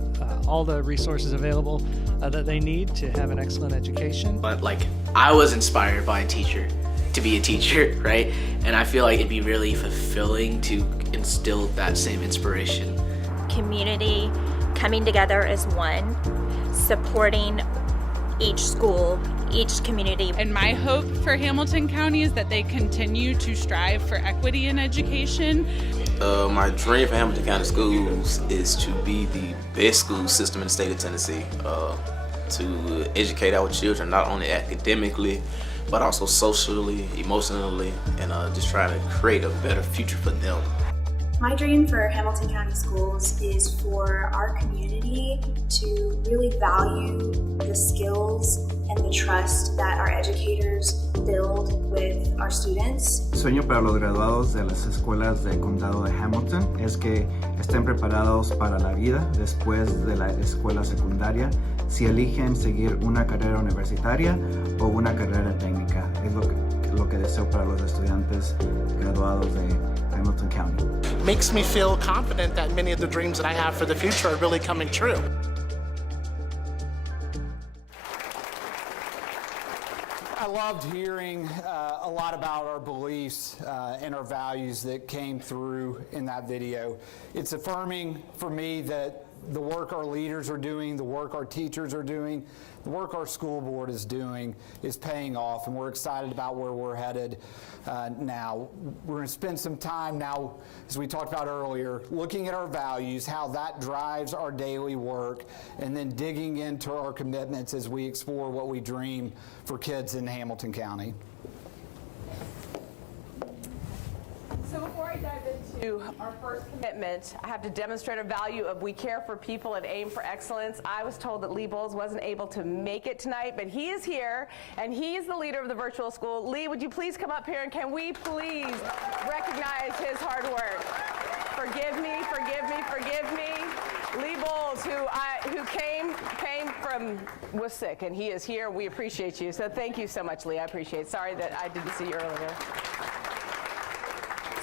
all the resources available that they need to have an excellent education. But like, I was inspired by a teacher to be a teacher, right? And I feel like it'd be really fulfilling to instill that same inspiration. Community coming together as one, supporting each school, each community. And my hope for Hamilton County is that they continue to strive for equity in education. My dream for Hamilton County Schools is to be the best school system in the state of Tennessee. to educate our children, not only academically, but also socially, emotionally, and just trying to create a better future for them. My dream for Hamilton County Schools is for our community to really value the skills and the trust that our educators build with our students. El sueño para los graduados de las escuelas del condado de Hamilton es que estén preparados para la vida después de la escuela secundaria, si eligen seguir una carrera universitaria o una carrera técnica. Es lo que deseo para los estudiantes graduados de Hamilton County. Makes me feel confident that many of the dreams that I have for the future are really coming true. I loved hearing a lot about our beliefs and our values that came through in that video. It's affirming for me that the work our leaders are doing, the work our teachers are doing, the work our school board is doing is paying off, and we're excited about where we're headed now. We're going to spend some time now, as we talked about earlier, looking at our values, how that drives our daily work, and then digging into our commitments as we explore what we dream for kids in Hamilton County. So before I dive into our first commitment, I have to demonstrate a value of we care for people and aim for excellence. I was told that Lee Bowles wasn't able to make it tonight, but he is here, and he is the leader of the virtual school. Lee, would you please come up here, and can we please recognize his hard work? Forgive me, forgive me, forgive me. Lee Bowles, who was sick, and he is here. We appreciate you. So thank you so much, Lee. I appreciate it. Sorry that I didn't see you earlier.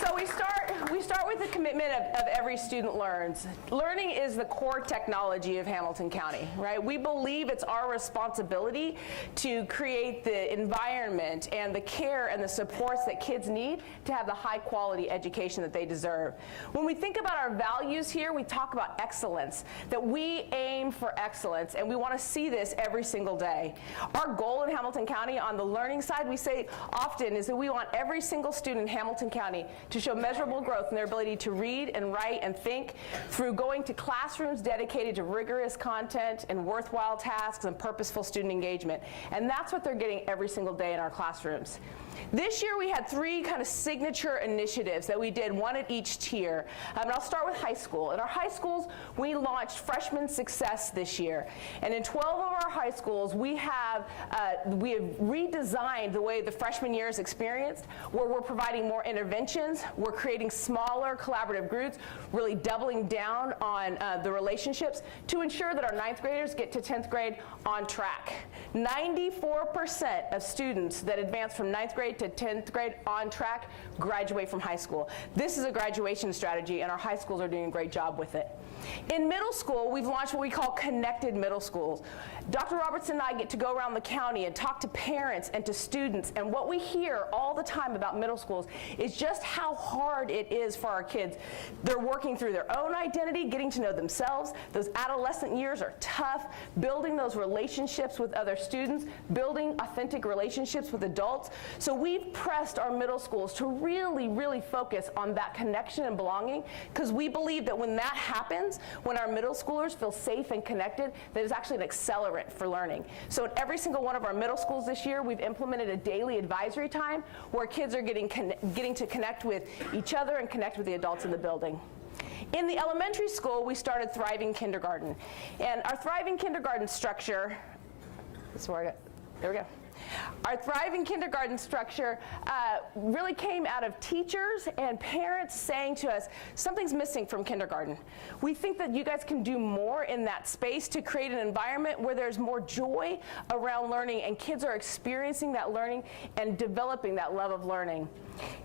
So we start with the commitment of every student learns. Learning is the core technology of Hamilton County, right? We believe it's our responsibility to create the environment and the care and the supports that kids need to have the high quality education that they deserve. When we think about our values here, we talk about excellence, that we aim for excellence, and we want to see this every single day. Our goal in Hamilton County on the learning side, we say often, is that we want every single student in Hamilton County to show measurable growth in their ability to read and write and think through going to classrooms dedicated to rigorous content and worthwhile tasks and purposeful student engagement. And that's what they're getting every single day in our classrooms. This year we had 3 kind of signature initiatives that we did, one at each tier. And I'll start with high school. In our high schools, we launched Freshman Success this year. And in 12 of our high schools, we have redesigned the way the freshman year is experienced, where we're providing more interventions, we're creating smaller collaborative groups, really doubling down on the relationships to ensure that our 9th graders get to 10th grade on track. 94% of students that advance from 9th grade to 10th grade on track graduate from high school. This is a graduation strategy, and our high schools are doing a great job with it. In middle school, we've launched what we call connected middle schools. Dr. Robertson and I get to go around the county and talk to parents and to students, and what we hear all the time about middle schools is just how hard it is for our kids. They're working through their own identity, getting to know themselves. Those adolescent years are tough, building those relationships with other students, building authentic relationships with adults. So we've pressed our middle schools to really, really focus on that connection and belonging, because we believe that when that happens, when our middle schoolers feel safe and connected, that is actually an accelerant for learning. So in every single one of our middle schools this year, we've implemented a daily advisory time where kids are getting to connect with each other and connect with the adults in the building. In the elementary school, we started Thriving Kindergarten. And our Thriving Kindergarten structure, there we go. Our Thriving Kindergarten structure really came out of teachers and parents saying to us, something's missing from kindergarten. We think that you guys can do more in that space to create an environment where there's more joy around learning and kids are experiencing that learning and developing that love of learning.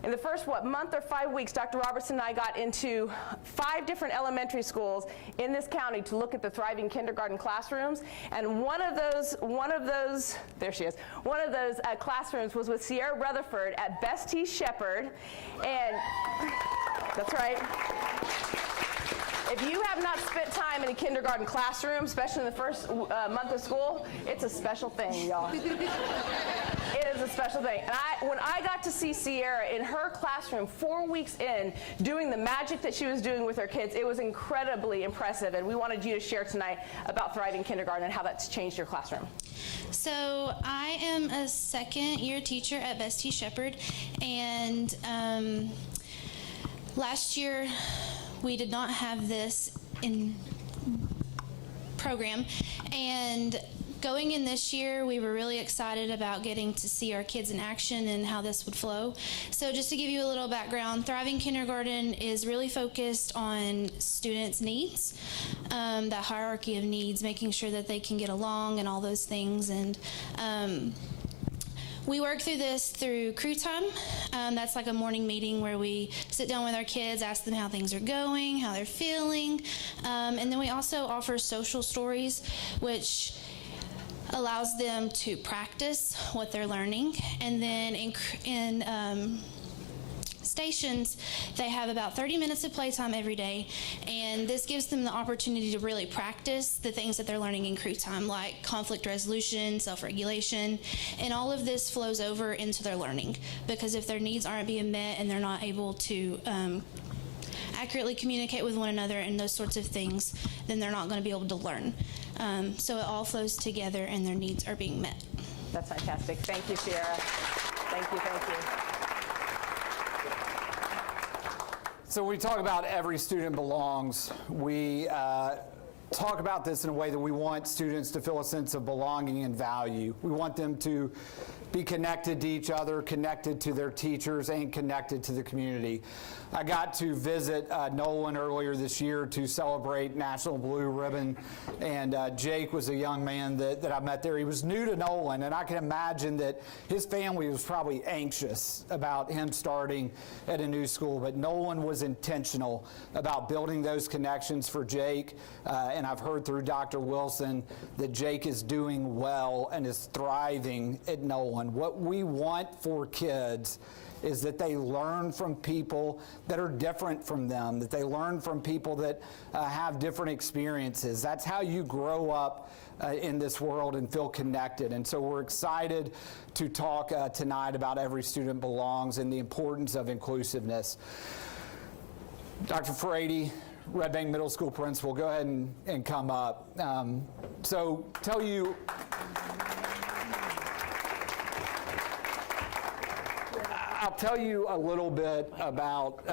In the first, month or 5 weeks, Dr. Robertson and I got into 5 different elementary schools in this county to look at the Thriving Kindergarten classrooms, and one of those, there she is, one of those classrooms was with Sierra Rutherford at Bestie Shepherd, and that's right. If you have not spent time in a kindergarten classroom, especially in the first month of school, it's a special thing, y'all. It is a special thing. And when I got to see Sierra in her classroom 4 weeks in, doing the magic that she was doing with her kids, it was incredibly impressive. And we wanted you to share tonight about Thriving Kindergarten and how that's changed your classroom. So I am a second-year teacher at Bestie Shepherd, and last year we did not have this in program, and going in this year, we were really excited about getting to see our kids in action and how this would flow. So just to give you a little background, Thriving Kindergarten is really focused on students' needs, that hierarchy of needs, making sure that they can get along and all those things. And we work through this through crew time. That's like a morning meeting where we sit down with our kids, ask them how things are going, how they're feeling. And then we also offer social stories, which allows them to practice what they're learning. And then in stations, they have about 30 minutes of playtime every day, and this gives them the opportunity to really practice the things that they're learning in crew time, like conflict resolution, self-regulation, and all of this flows over into their learning, because if their needs aren't being met and they're not able to accurately communicate with one another and those sorts of things, then they're not going to be able to learn. So it all flows together and their needs are being met. That's fantastic. Thank you, Sierra. Thank you, thank you. So we talk about every student belongs. We talk about this in a way that we want students to feel a sense of belonging and value. We want them to be connected to each other, connected to their teachers, and connected to the community. I got to visit Nolan earlier this year to celebrate National Blue Ribbon, and Jake was a young man that I met there. He was new to Nolan, and I can imagine that his family was probably anxious about him starting at a new school, but Nolan was intentional about building those connections for Jake, and I've heard through Dr. Wilson that Jake is doing well and is thriving at Nolan. What we want for kids is that they learn from people that are different from them, that they learn from people that have different experiences. That's how you grow up in this world and feel connected. And so we're excited to talk tonight about Every Student Belongs and the importance of inclusiveness. Dr. Frady, Red Bank Middle School principal, go ahead and come up. I'll tell you a little bit about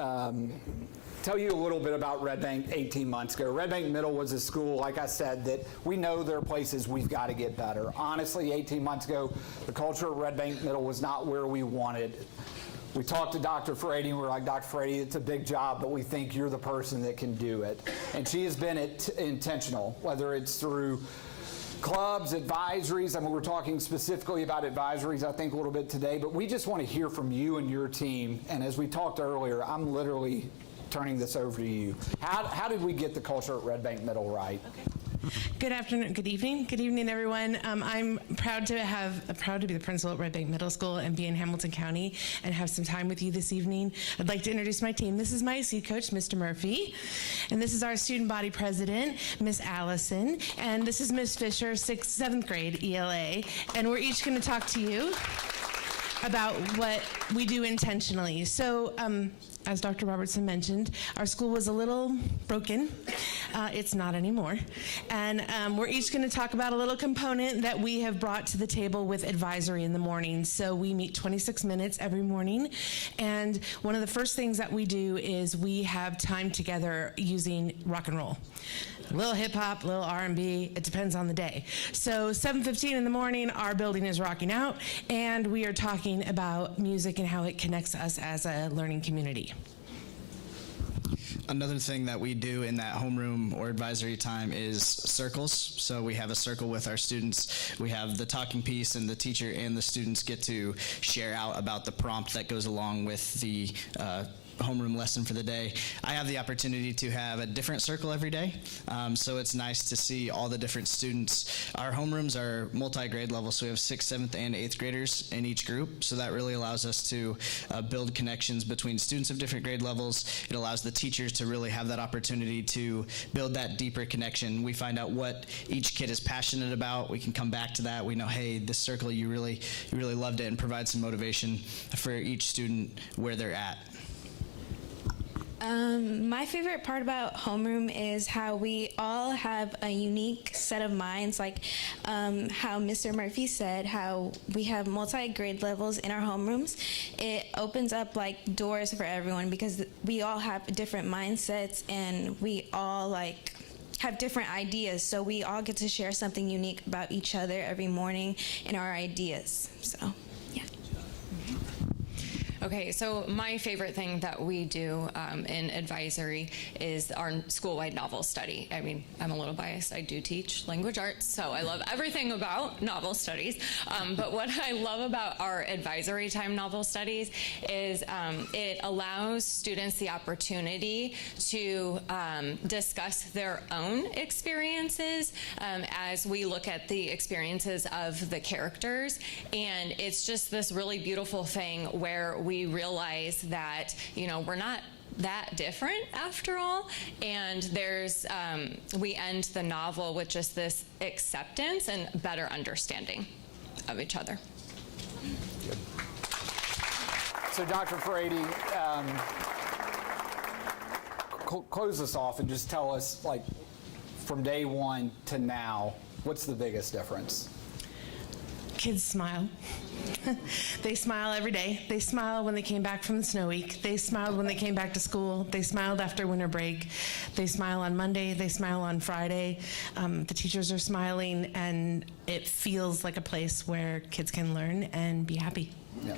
Red Bank 18 months ago. Red Bank Middle was a school, like I said, that we know there are places we've got to get better. Honestly, 18 months ago, the culture at Red Bank Middle was not where we wanted it. We talked to Dr. Frady, and we were like, Dr. Frady, it's a big job, but we think you're the person that can do it. And she has been intentional, whether it's through clubs, advisories. I mean, we're talking specifically about advisories, I think, a little bit today, but we just want to hear from you and your team. And as we talked earlier, I'm literally turning this over to you. How did we get the culture at Red Bank Middle right? Okay. Good afternoon, good evening, everyone. I'm proud to be the principal at Red Bank Middle School and be in Hamilton County and have some time with you this evening. I'd like to introduce my team. This is my SEED coach, Mr. Murphy, and this is our student body president, Miss Allison, and this is Miss Fisher, 7th grade ELA, and we're each going to talk to you about what we do intentionally. So, as Dr. Robertson mentioned, our school was a little broken. It's not anymore. And we're each going to talk about a little component that we have brought to the table with advisory in the morning. So we meet 26 minutes every morning. And one of the first things that we do is we have time together using rock and roll. A little hip hop, a little R&B, it depends on the day. So 7:15 in the morning, our building is rocking out, and we are talking about music and how it connects us as a learning community. Another thing that we do in that homeroom or advisory time is circles. So we have a circle with our students. We have the talking piece, and the teacher and the students get to share out about the prompt that goes along with the homeroom lesson for the day. I have the opportunity to have a different circle every day, so it's nice to see all the different students. Our homerooms are multi-grade level, so we have 6th, 7th, and 8th graders in each group, so that really allows us to build connections between students of different grade levels. It allows the teachers to really have that opportunity to build that deeper connection. We find out what each kid is passionate about. We can come back to that. We know, hey, this circle, you really loved it, and provide some motivation for each student where they're at. My favorite part about homeroom is how we all have a unique set of minds, like how Mr. Murphy said, how we have multi-grade levels in our homerooms. It opens up like doors for everyone because we all have different mindsets and we all like have different ideas, so we all get to share something unique about each other every morning in our ideas. So, yeah. Okay, so my favorite thing that we do in advisory is our school-wide novel study. I mean, I'm a little biased. I do teach language arts, so I love everything about novel studies. But what I love about our advisory time novel studies is it allows students the opportunity to discuss their own experiences as we look at the experiences of the characters. And it's just this really beautiful thing where we realize that, you know, we're not that different after all, and there's we end the novel with just this acceptance and better understanding of each other. Good. So Dr. Frady, close us off and just tell us, like, from day one to now, what's the biggest difference? Kids smile. They smile every day. They smiled when they came back from the snow week. They smiled when they came back to school. They smiled after winter break. They smile on Monday. They smile on Friday. The teachers are smiling, and it feels like a place where kids can learn and be happy. Yeah.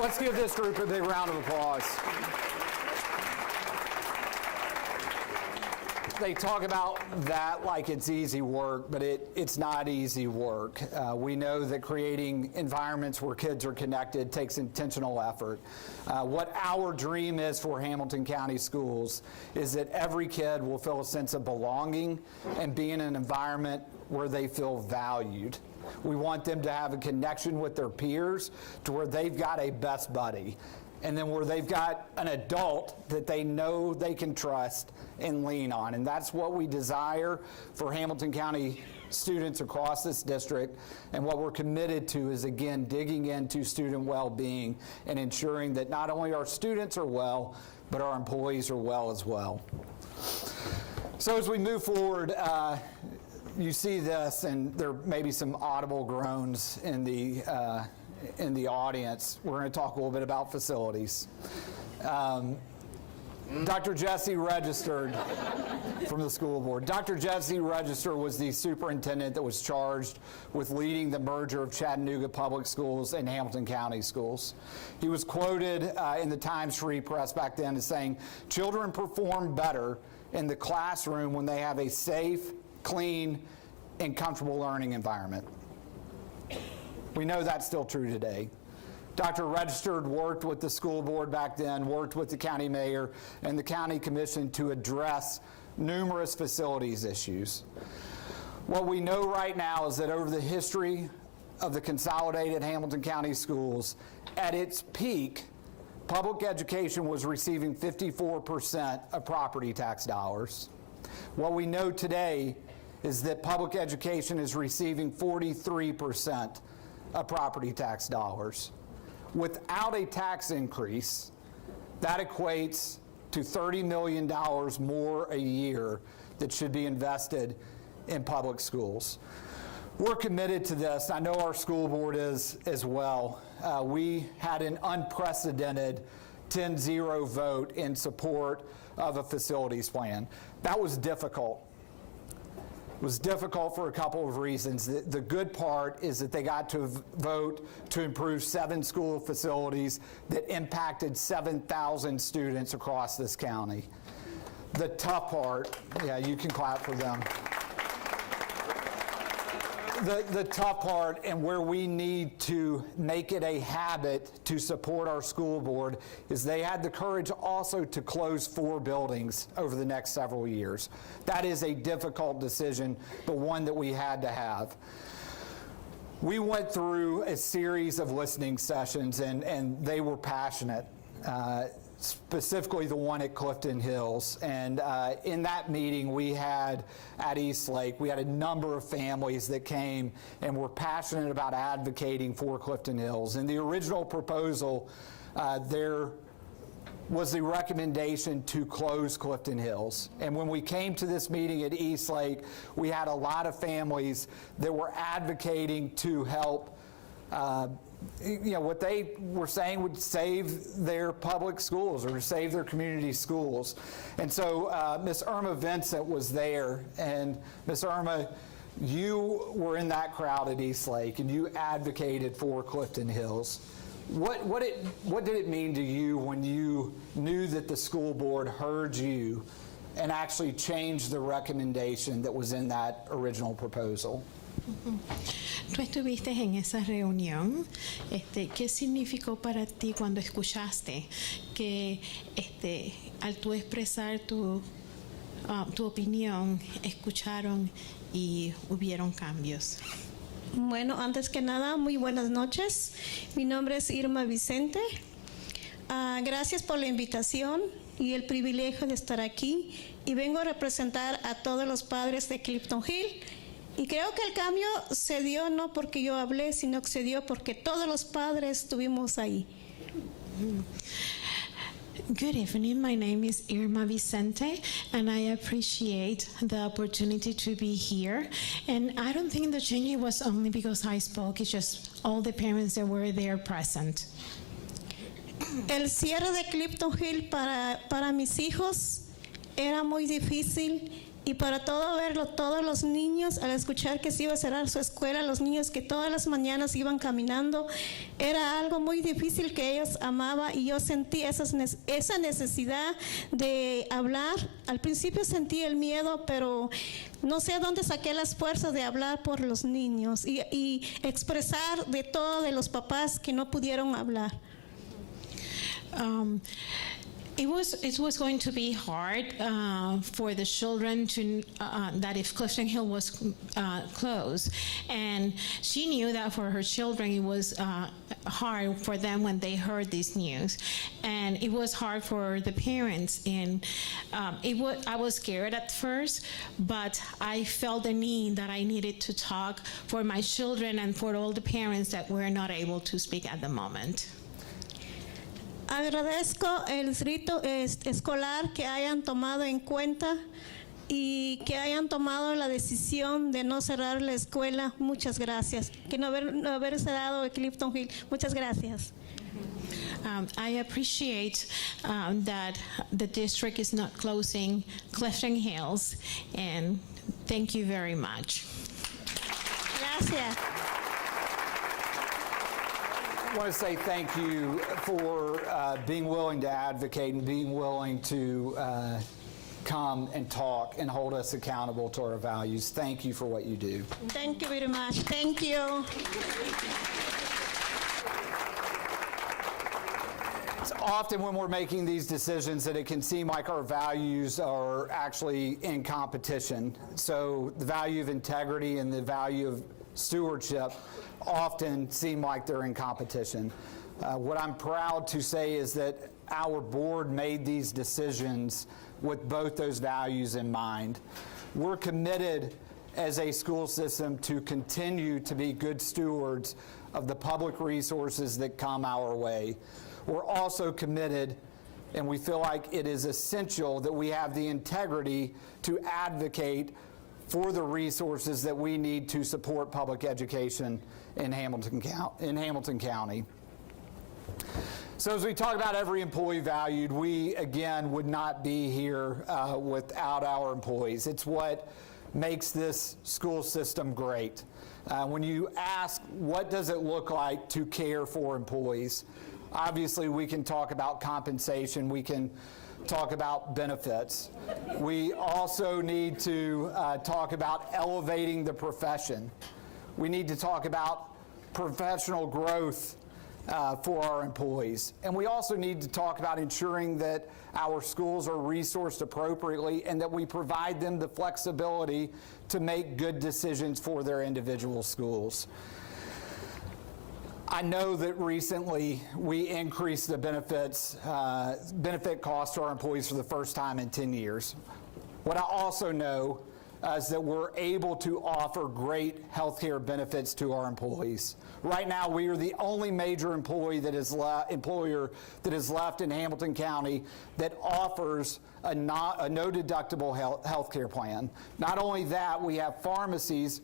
Let's give this group a big round of applause. They talk about that like it's easy work, but it's not easy work. We know that creating environments where kids are connected takes intentional effort. What our dream is for Hamilton County Schools is that every kid will feel a sense of belonging and be in an environment where they feel valued. We want them to have a connection with their peers to where they've got a best buddy, and then where they've got an adult that they know they can trust and lean on. And that's what we desire for Hamilton County students across this district. And what we're committed to is, again, digging into student well-being and ensuring that not only our students are well, but our employees are well as well. So as we move forward, you see this, and there may be some audible groans in the audience. We're going to talk a little bit about facilities. Dr. Jesse Registered from the school board. Dr. Jesse Register was the superintendent that was charged with leading the merger of Chattanooga Public Schools and Hamilton County Schools. He was quoted in the Times Free Press back then as saying, "Children perform better in the classroom when they have a safe, clean, and comfortable learning environment." We know that's still true today. Dr. Registered worked with the school board back then, worked with the county mayor and the county commission to address numerous facilities issues. What we know right now is that over the history of the consolidated Hamilton County Schools, at its peak, public education was receiving 54% of property tax dollars. What we know today is that public education is receiving 43% of property tax dollars. Without a tax increase, that equates to $30 million more a year that should be invested in public schools. We're committed to this. I know our school board is as well. We had an unprecedented 10-0 vote in support of a facilities plan. That was difficult. It was difficult for a couple of reasons. The good part is that they got to vote to improve 7 school facilities that impacted 7,000 students across this county. The tough part, yeah, you can clap for them. The tough part and where we need to make it a habit to support our school board is they had the courage also to close 4 buildings over the next several years. That is a difficult decision, but one that we had to have. We went through a series of listening sessions, and they were passionate, specifically the one at Clifton Hills. And in that meeting we had at Eastlake, we had a number of families that came and were passionate about advocating for Clifton Hills. In the original proposal, there was the recommendation to close Clifton Hills. And when we came to this meeting at Eastlake, we had a lot of families that were advocating to help what they were saying would save their public schools or save their community schools. And so Ms. Irma Vincent was there, and Ms. Irma, you were in that crowd at Eastlake and you advocated for Clifton Hills. What did it mean to you when you knew that the school board heard you and actually changed the recommendation that was in that original proposal? Tú estuviste en esa reunión. ¿Qué significó para ti cuando escuchaste que al tú expresar tu opinión, escucharon y hubieron cambios? Bueno, antes que nada, muy buenas noches. Mi nombre es Irma Vicente. Gracias por la invitación y el privilegio de estar aquí. Y vengo a representar a todos los padres de Clifton Hill. Y creo que el cambio se dio no porque yo hablé, sino que se dio porque todos los padres estuvimos ahí. Good evening, my name is Irma Vicente, and I appreciate the opportunity to be here. And I don't think the change was only because I spoke, it's just all the parents that were there present. El cierre de Clifton Hill para mis hijos era muy difícil. Y para todos los niños, al escuchar que se iba a cerrar su escuela, los niños que todas las mañanas iban caminando, era algo muy difícil que ellos amaban, y yo sentí esa necesidad de hablar. Al principio sentí el miedo, pero no sé dónde saqué las fuerzas de hablar por los niños y expresar de todo de los papás que no pudieron hablar. It was going to be hard for the children to that if Clifton Hill was closed, and she knew that for her children it was hard for them when they heard this news, and it was hard for the parents. And I was scared at first, but I felt the need that I needed to talk for my children and for all the parents that were not able to speak at the moment. Agradezco el distrito escolar que hayan tomado en cuenta y que hayan tomado la decisión de no cerrar la escuela. Muchas gracias. Que no haber cerrado el Clifton Hill. Muchas gracias. I appreciate that the district is not closing Clifton Hills, and thank you very much. Gracias. I want to say thank you for being willing to advocate and being willing to come and talk and hold us accountable to our values. Thank you for what you do. Thank you very much. Thank you. It's often when we're making these decisions that it can seem like our values are actually in competition. So the value of integrity and the value of stewardship often seem like they're in competition. What I'm proud to say is that our board made these decisions with both those values in mind. We're committed as a school system to continue to be good stewards of the public resources that come our way. We're also committed, and we feel like it is essential that we have the integrity to advocate for the resources that we need to support public education in Hamilton County. So as we talk about every employee valued, we again would not be here without our employees. It's what makes this school system great. When you ask what does it look like to care for employees, obviously we can talk about compensation, we can talk about benefits. We also need to talk about elevating the profession. We need to talk about professional growth for our employees. And we also need to talk about ensuring that our schools are resourced appropriately and that we provide them the flexibility to make good decisions for their individual schools. I know that recently we increased the benefit cost to our employees for the first time in 10 years. What I also know is that we're able to offer great health care benefits to our employees. Right now, we are the only major employer that is left in Hamilton County that offers a no-deductible health care plan. Not only that, we have pharmacies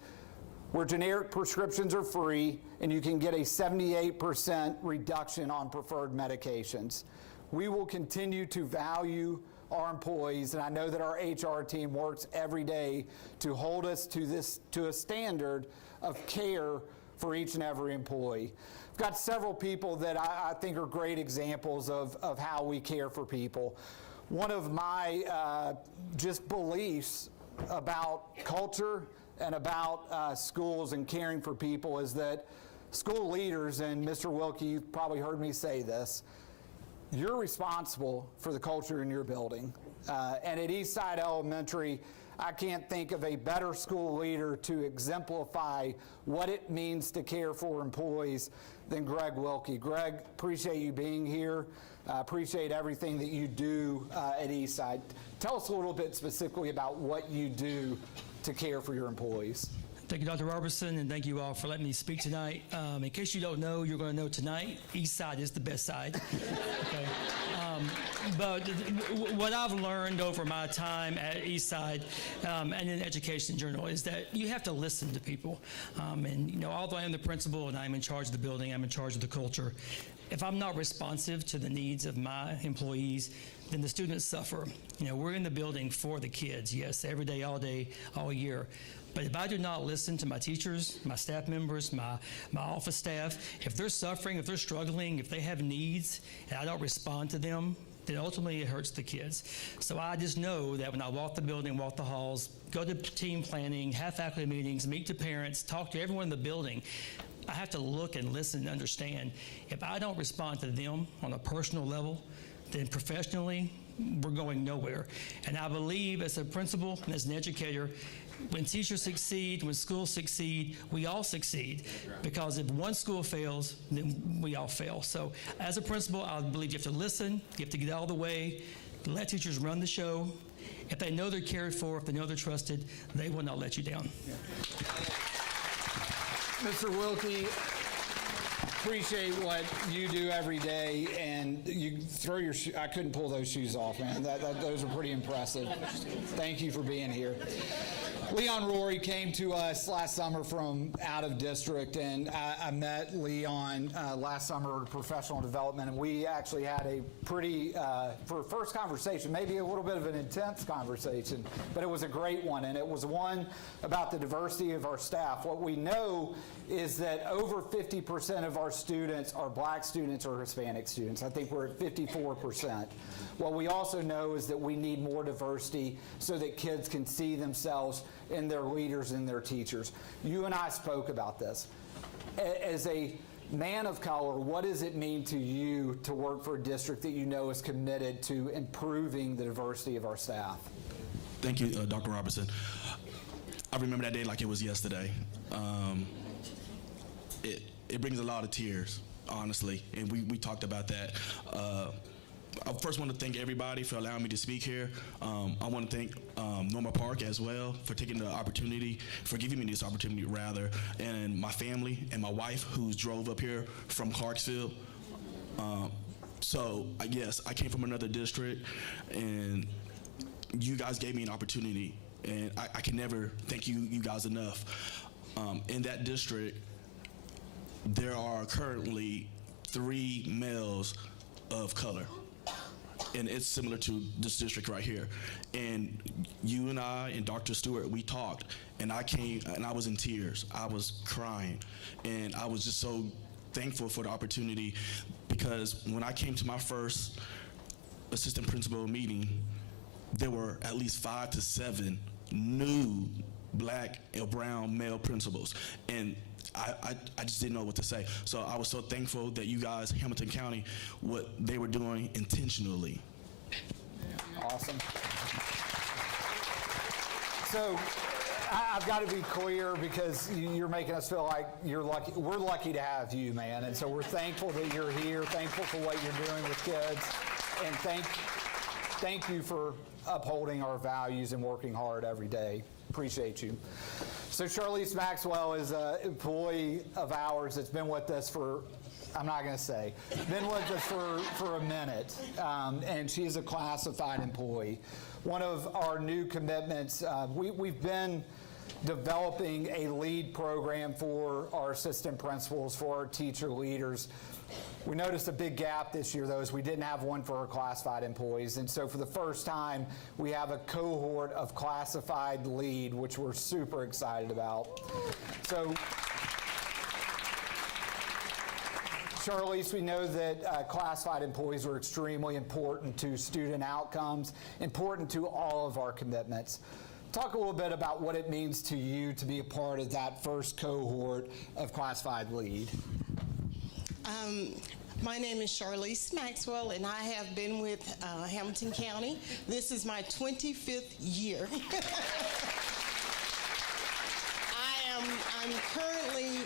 where generic prescriptions are free and you can get a 78% reduction on preferred medications. We will continue to value our employees, and I know that our HR team works every day to hold us to a standard of care for each and every employee. I've got several people that I think are great examples of how we care for people. One of my just beliefs about culture and about schools and caring for people is that school leaders, and Mr. Wilkie, you've probably heard me say this, you're responsible for the culture in your building. And at Eastside Elementary, I can't think of a better school leader to exemplify what it means to care for employees than Greg Wilkie. Greg, appreciate you being here. Appreciate everything that you do at Eastside. Tell us a little bit specifically about what you do to care for your employees. Thank you, Dr. Robertson, and thank you all for letting me speak tonight. In case you don't know, you're going to know tonight, East Side is the best side. Okay. But what I've learned over my time at East Side and in education in general is that you have to listen to people. And you know, although I am the principal and I'm in charge of the building, I'm in charge of the culture, if I'm not responsive to the needs of my employees, then the students suffer. You know, we're in the building for the kids, yes, every day, all year. But if I do not listen to my teachers, my staff members, my office staff, if they're suffering, if they're struggling, if they have needs, and I don't respond to them, then ultimately it hurts the kids. So I just know that when I walk the building, walk the halls, go to team planning, have faculty meetings, meet the parents, talk to everyone in the building, I have to look and listen and understand. If I don't respond to them on a personal level, then professionally, we're going nowhere. And I believe as a principal and as an educator, when teachers succeed, when schools succeed, we all succeed. Because if one school fails, then we all fail. So as a principal, I believe you have to listen, you have to get out of the way, let teachers run the show. If they know they're cared for, if they know they're trusted, they will not let you down. Yeah. Mr. Wilkie, appreciate what you do every day, and you throw your I couldn't pull those shoes off, man. Those are pretty impressive. Thank you for being here. Leon Rory came to us last summer from out of district, and I met Leon last summer at professional development, and we actually had a pretty, for a first conversation, maybe a little bit of an intense conversation, but it was a great one, and it was one about the diversity of our staff. What we know is that over 50% of our students are black students or Hispanic students. I think we're at 54%. What we also know is that we need more diversity so that kids can see themselves in their leaders and their teachers. You and I spoke about this. As a man of color, what does it mean to you to work for a district that you know is committed to improving the diversity of our staff? Thank you, Dr. Robertson. I remember that day like it was yesterday. It brings a lot of tears, honestly, and we talked about that. I first want to thank everybody for allowing me to speak here. I want to thank Norma Park as well for taking the opportunity, for giving me this opportunity rather, and my family and my wife who's drove up here from Clarksville. So yes, I came from another district, and you guys gave me an opportunity, and I can never thank you guys enough. In that district, there are currently 3 males of color. And it's similar to this district right here. And you and I and Dr. Stewart, we talked, and I came and I was in tears. I was crying, and I was just so thankful for the opportunity, because when I came to my first assistant principal meeting, there were at least 5 to 7 new black or brown male principals. And I just didn't know what to say. So I was so thankful that you guys, Hamilton County, what they were doing intentionally. Awesome. So I've got to be clear, because you're making us feel like you're lucky. We're lucky to have you, man. And so we're thankful that you're here, thankful for what you're doing with kids, and thank you for upholding our values and working hard every day. Appreciate you. So Charlize Maxwell is an employee of ours that's been with us for, I'm not going to say, been with us for a minute, and she is a classified employee. One of our new commitments, we've been developing a lead program for our assistant principals, for our teacher leaders. We noticed a big gap this year, though, is we didn't have one for our classified employees. And so for the first time, we have a cohort of classified lead, which we're super excited about. So, Charlize, we know that classified employees are extremely important to student outcomes, important to all of our commitments. Talk a little bit about what it means to you to be a part of that first cohort of classified lead. My name is Charlize Maxwell, and I have been with Hamilton County. This is my 25th year. I'm currently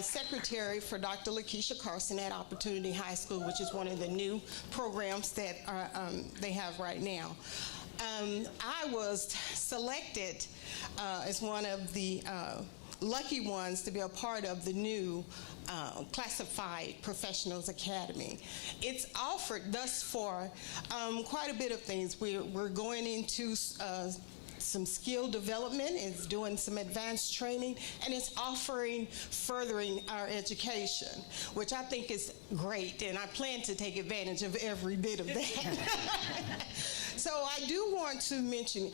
secretary for Dr. Lakeisha Carson at Opportunity High School, which is one of the new programs that they have right now. I was selected as one of the lucky ones to be a part of the new Classified Professionals Academy. It's offered thus far quite a bit of things. We're going into some skill development, it's doing some advanced training, and it's furthering our education, which I think is great, and I plan to take advantage of every bit of that. So I do want to mention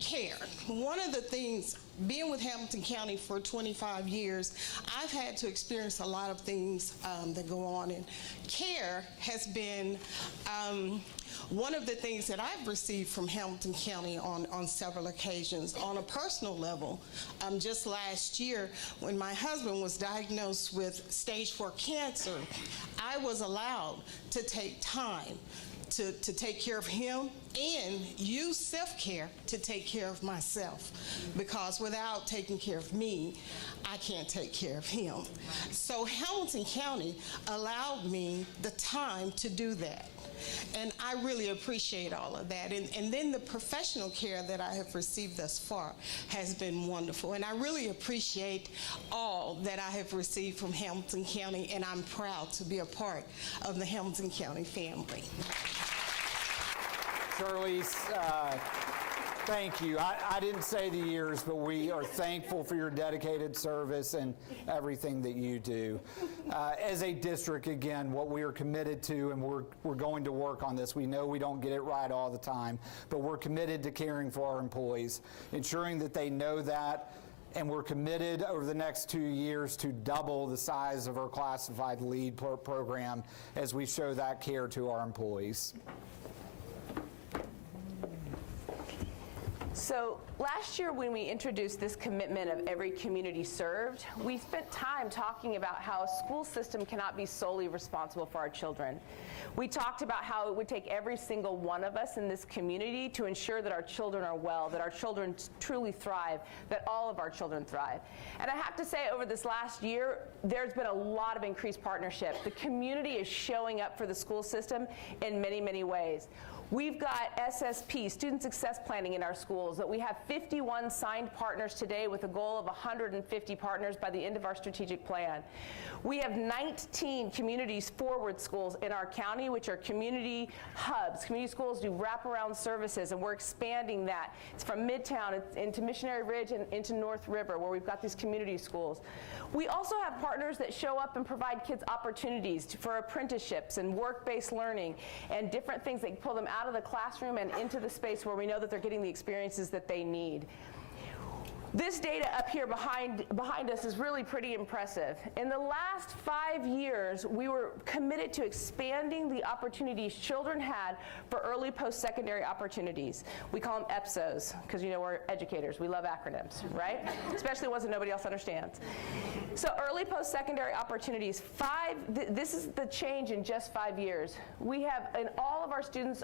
care. One of the things, being with Hamilton County for 25 years, I've had to experience a lot of things that go on, and care has been one of the things that I've received from Hamilton County on several occasions. On a personal level, just last year, when my husband was diagnosed with stage 4 cancer, I was allowed to take time to take care of him and use self-care to take care of myself, because without taking care of me, I can't take care of him. So Hamilton County allowed me the time to do that. And I really appreciate all of that. And then the professional care that I have received thus far has been wonderful. And I really appreciate all that I have received from Hamilton County, and I'm proud to be a part of the Hamilton County family. Charlize, thank you. I didn't say the years, but we are thankful for your dedicated service and everything that you do. As a district, again, what we are committed to, and we're going to work on this. We know we don't get it right all the time, but we're committed to caring for our employees, ensuring that they know that, and we're committed over the next 2 years to double the size of our classified lead program as we show that care to our employees. So last year, when we introduced this commitment of every community served, we spent time talking about how a school system cannot be solely responsible for our children. We talked about how it would take every single one of us in this community to ensure that our children are well, that our children truly thrive, that all of our children thrive. And I have to say, over this last year, there's been a lot of increased partnership. The community is showing up for the school system in many, many ways. We've got SSP, Student Success Planning, in our schools, that we have 51 signed partners today with a goal of 150 partners by the end of our strategic plan. We have 19 communities forward schools in our county, which are community hubs. Community schools do wraparound services, and we're expanding that. It's from Midtown into Missionary Ridge and into North River, where we've got these community schools. We also have partners that show up and provide kids opportunities for apprenticeships and work-based learning and different things that pull them out of the classroom and into the space where we know that they're getting the experiences that they need. This data up here behind us is really pretty impressive. In the last 5 years, we were committed to expanding the opportunities children had for early post-secondary opportunities. We call them EPSOs, because you know we're educators. We love acronyms, right? Especially ones that nobody else understands. So early post-secondary opportunities, this is the change in just 5 years. We have, in all of our students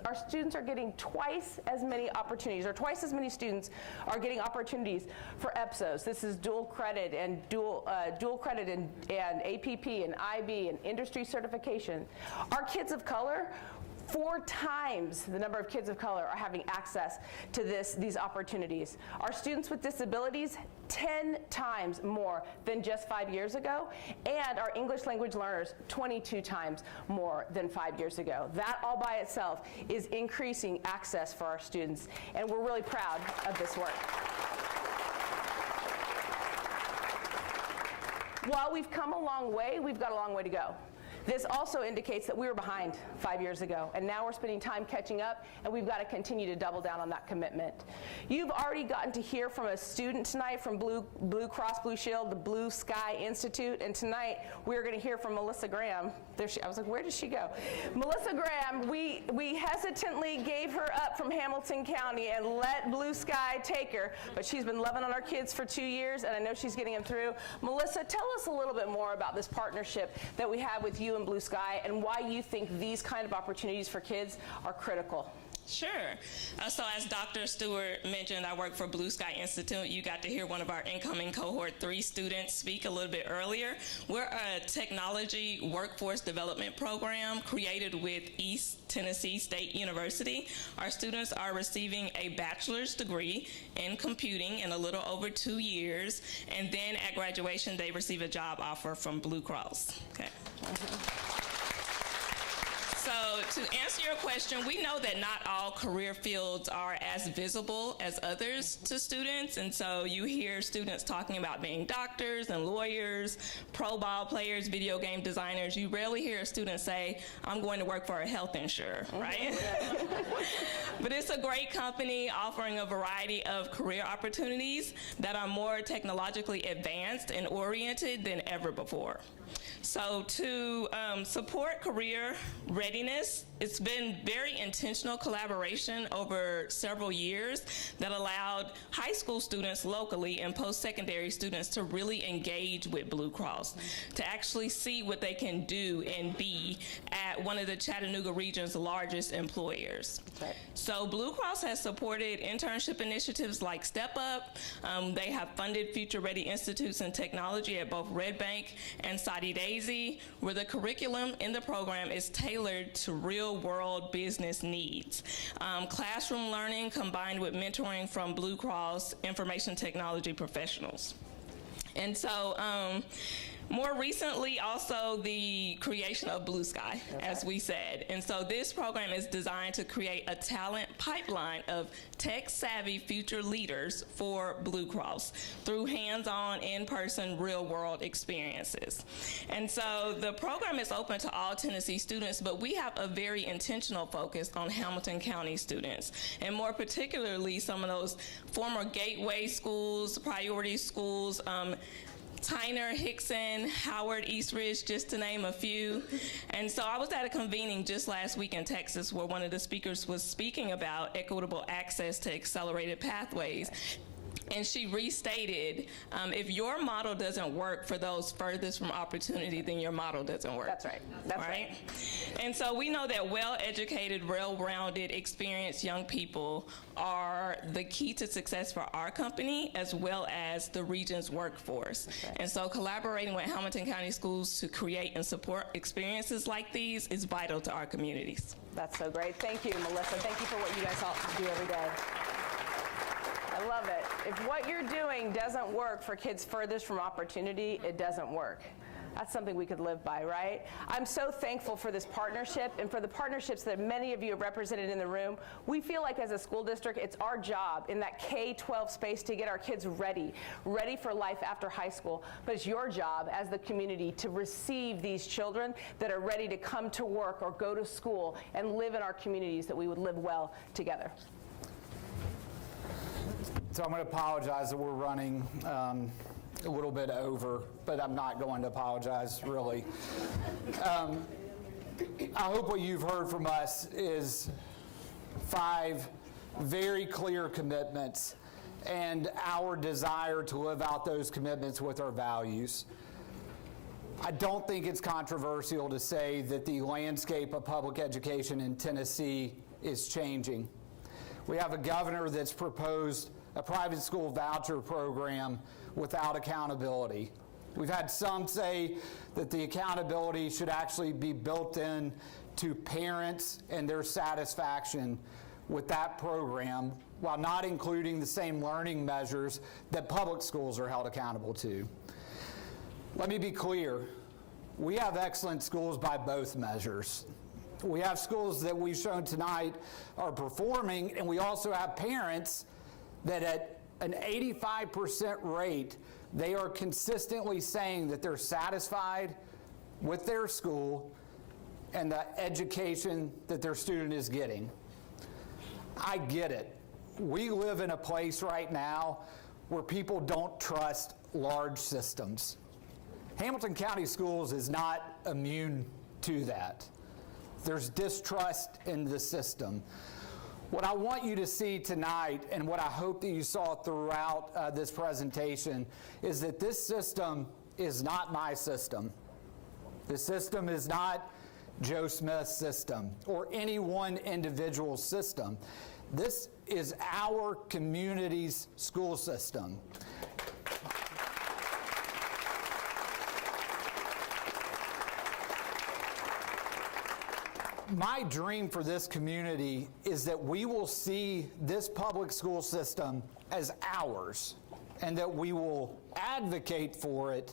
are getting twice as many opportunities, or twice as many students are getting opportunities for EPSOs. This is dual credit and dual credit and APP and IB and industry certification. Our kids of color, 4 times the number of kids of color are having access to these opportunities. Our students with disabilities, 10 times more than just 5 years ago, and our English language learners, 22 times more than 5 years ago. That all by itself is increasing access for our students, and we're really proud of this work. While we've come a long way, we've got a long way to go. This also indicates that we were behind 5 years ago, and now we're spending time catching up, and we've got to continue to double down on that commitment. You've already gotten to hear from a student tonight from Blue Cross Blue Shield, the Blue Sky Institute, and tonight we're going to hear from Melissa Graham. I was like, where did she go? Melissa Graham, we hesitantly gave her up from Hamilton County and let Blue Sky take her, but she's been loving on our kids for 2 years, and I know she's getting them through. Melissa, tell us a little bit more about this partnership that we have with you and Blue Sky, and why you think these kind of opportunities for kids are critical. Sure. So as Dr. Stewart mentioned, I work for Blue Sky Institute. You got to hear one of our incoming cohort 3 students speak a little bit earlier. We're a technology workforce development program created with East Tennessee State University. Our students are receiving a bachelor's degree in computing in a little over 2 years, and then at graduation they receive a job offer from Blue Cross. Okay. So to answer your question, we know that not all career fields are as visible as others to students, and so you hear students talking about being doctors and lawyers, pro ball players, video game designers. You rarely hear a student say, I'm going to work for a health insurer, right? But it's a great company offering a variety of career opportunities that are more technologically advanced and oriented than ever before. So to support career readiness, it's been very intentional collaboration over several years that allowed high school students locally and post-secondary students to really engage with Blue Cross, to actually see what they can do and be at one of the Chattanooga region's largest employers. Right. So Blue Cross has supported internship initiatives like Step Up. They have funded Future Ready Institutes in Technology at both Red Bank and Soddy Daisy, where the curriculum in the program is tailored to real-world business needs. Classroom learning combined with mentoring from Blue Cross information technology professionals. And so more recently, also the creation of Blue Sky, as we said. And so this program is designed to create a talent pipeline of tech-savvy future leaders for Blue Cross through hands-on, in-person, real-world experiences. And so the program is open to all Tennessee students, but we have a very intentional focus on Hamilton County students, and more particularly some of those former gateway schools, priority schools, Tyner, Hickson, Howard, Eastridge, just to name a few. And so I was at a convening just last week in Texas where one of the speakers was speaking about equitable access to accelerated pathways. And she restated, if your model doesn't work for those furthest from opportunity, then your model doesn't work. That's right. That's right. And so we know that well-educated, well-rounded, experienced young people are the key to success for our company as well as the region's workforce. Okay. And so collaborating with Hamilton County Schools to create and support experiences like these is vital to our communities. That's so great. Thank you, Melissa. Thank you for what you guys all do every day. I love it. If what you're doing doesn't work for kids furthest from opportunity, it doesn't work. That's something we could live by, right? I'm so thankful for this partnership and for the partnerships that many of you have represented in the room. We feel like as a school district, it's our job in that K-12 space to get our kids ready for life after high school. But it's your job as the community to receive these children that are ready to come to work or go to school and live in our communities, that we would live well together. So I'm going to apologize that we're running a little bit over, but I'm not going to apologize, really. I hope what you've heard from us is 5 very clear commitments and our desire to live out those commitments with our values. I don't think it's controversial to say that the landscape of public education in Tennessee is changing. We have a governor that's proposed a private school voucher program without accountability. We've had some say that the accountability should actually be built in to parents and their satisfaction with that program, while not including the same learning measures that public schools are held accountable to. Let me be clear. We have excellent schools by both measures. We have schools that we've shown tonight are performing, and we also have parents that at an 85% rate, they are consistently saying that they're satisfied with their school and the education that their student is getting. I get it. We live in a place right now where people don't trust large systems. Hamilton County Schools is not immune to that. There's distrust in the system. What I want you to see tonight, and what I hope that you saw throughout this presentation, is that this system is not my system. This system is not Joe Smith's system or any one individual system. This is our community's school system. My dream for this community is that we will see this public school system as ours, and that we will advocate for it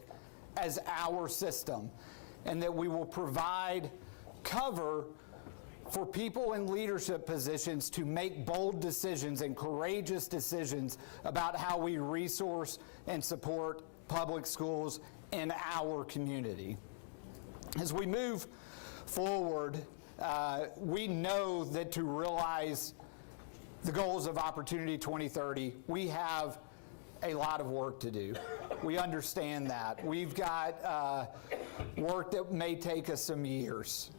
as our system, and that we will provide cover for people in leadership positions to make bold decisions and courageous decisions about how we resource and support public schools in our community. As we move forward, we know that to realize the goals of Opportunity 2030, we have a lot of work to do. We understand that. We've got work that may take us some years.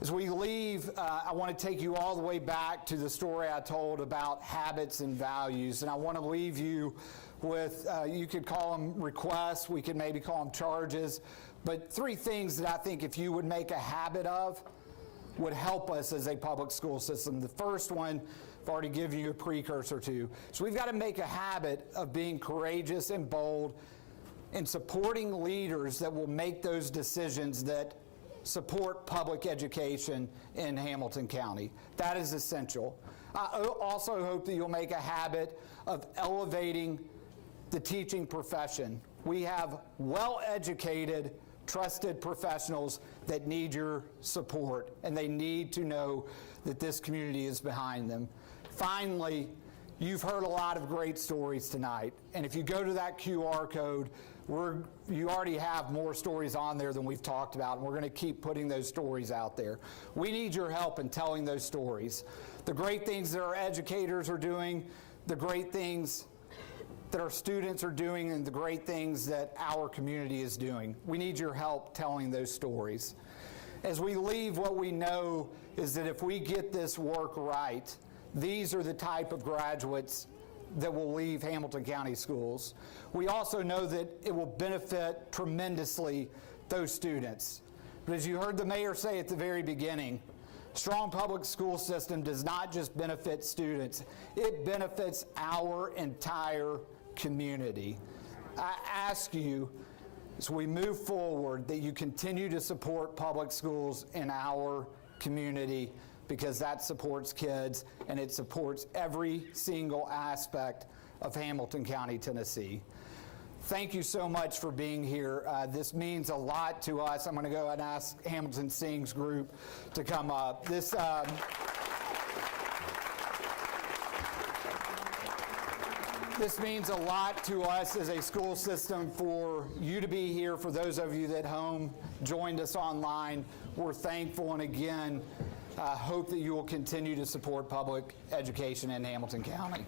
As we leave, I want to take you all the way back to the story I told about habits and values, and I want to leave you with, you could call them requests, we could maybe call them charges, but 3 things that I think if you would make a habit of would help us as a public school system. The first one, I've already given you a precursor to. So we've got to make a habit of being courageous and bold and supporting leaders that will make those decisions that support public education in Hamilton County. That is essential. I also hope that you'll make a habit of elevating the teaching profession. We have well-educated, trusted professionals that need your support, and they need to know that this community is behind them. Finally, you've heard a lot of great stories tonight, and if you go to that QR code, you already have more stories on there than we've talked about, and we're going to keep putting those stories out there. We need your help in telling those stories. The great things that our educators are doing, the great things that our students are doing, and the great things that our community is doing. We need your help telling those stories. As we leave, what we know is that if we get this work right, these are the type of graduates that will leave Hamilton County Schools. We also know that it will benefit tremendously those students. But as you heard the mayor say at the very beginning, strong public school system does not just benefit students, it benefits our entire community. I ask you, as we move forward, that you continue to support public schools in our community, because that supports kids and it supports every single aspect of Hamilton County, Tennessee. Thank you so much for being here. This means a lot to us. I'm going to go and ask Hamilton Sings group to come up. This means a lot to us as a school system for you to be here. For those of you that home joined us online, we're thankful, and again, hope that you will continue to support public education in Hamilton County.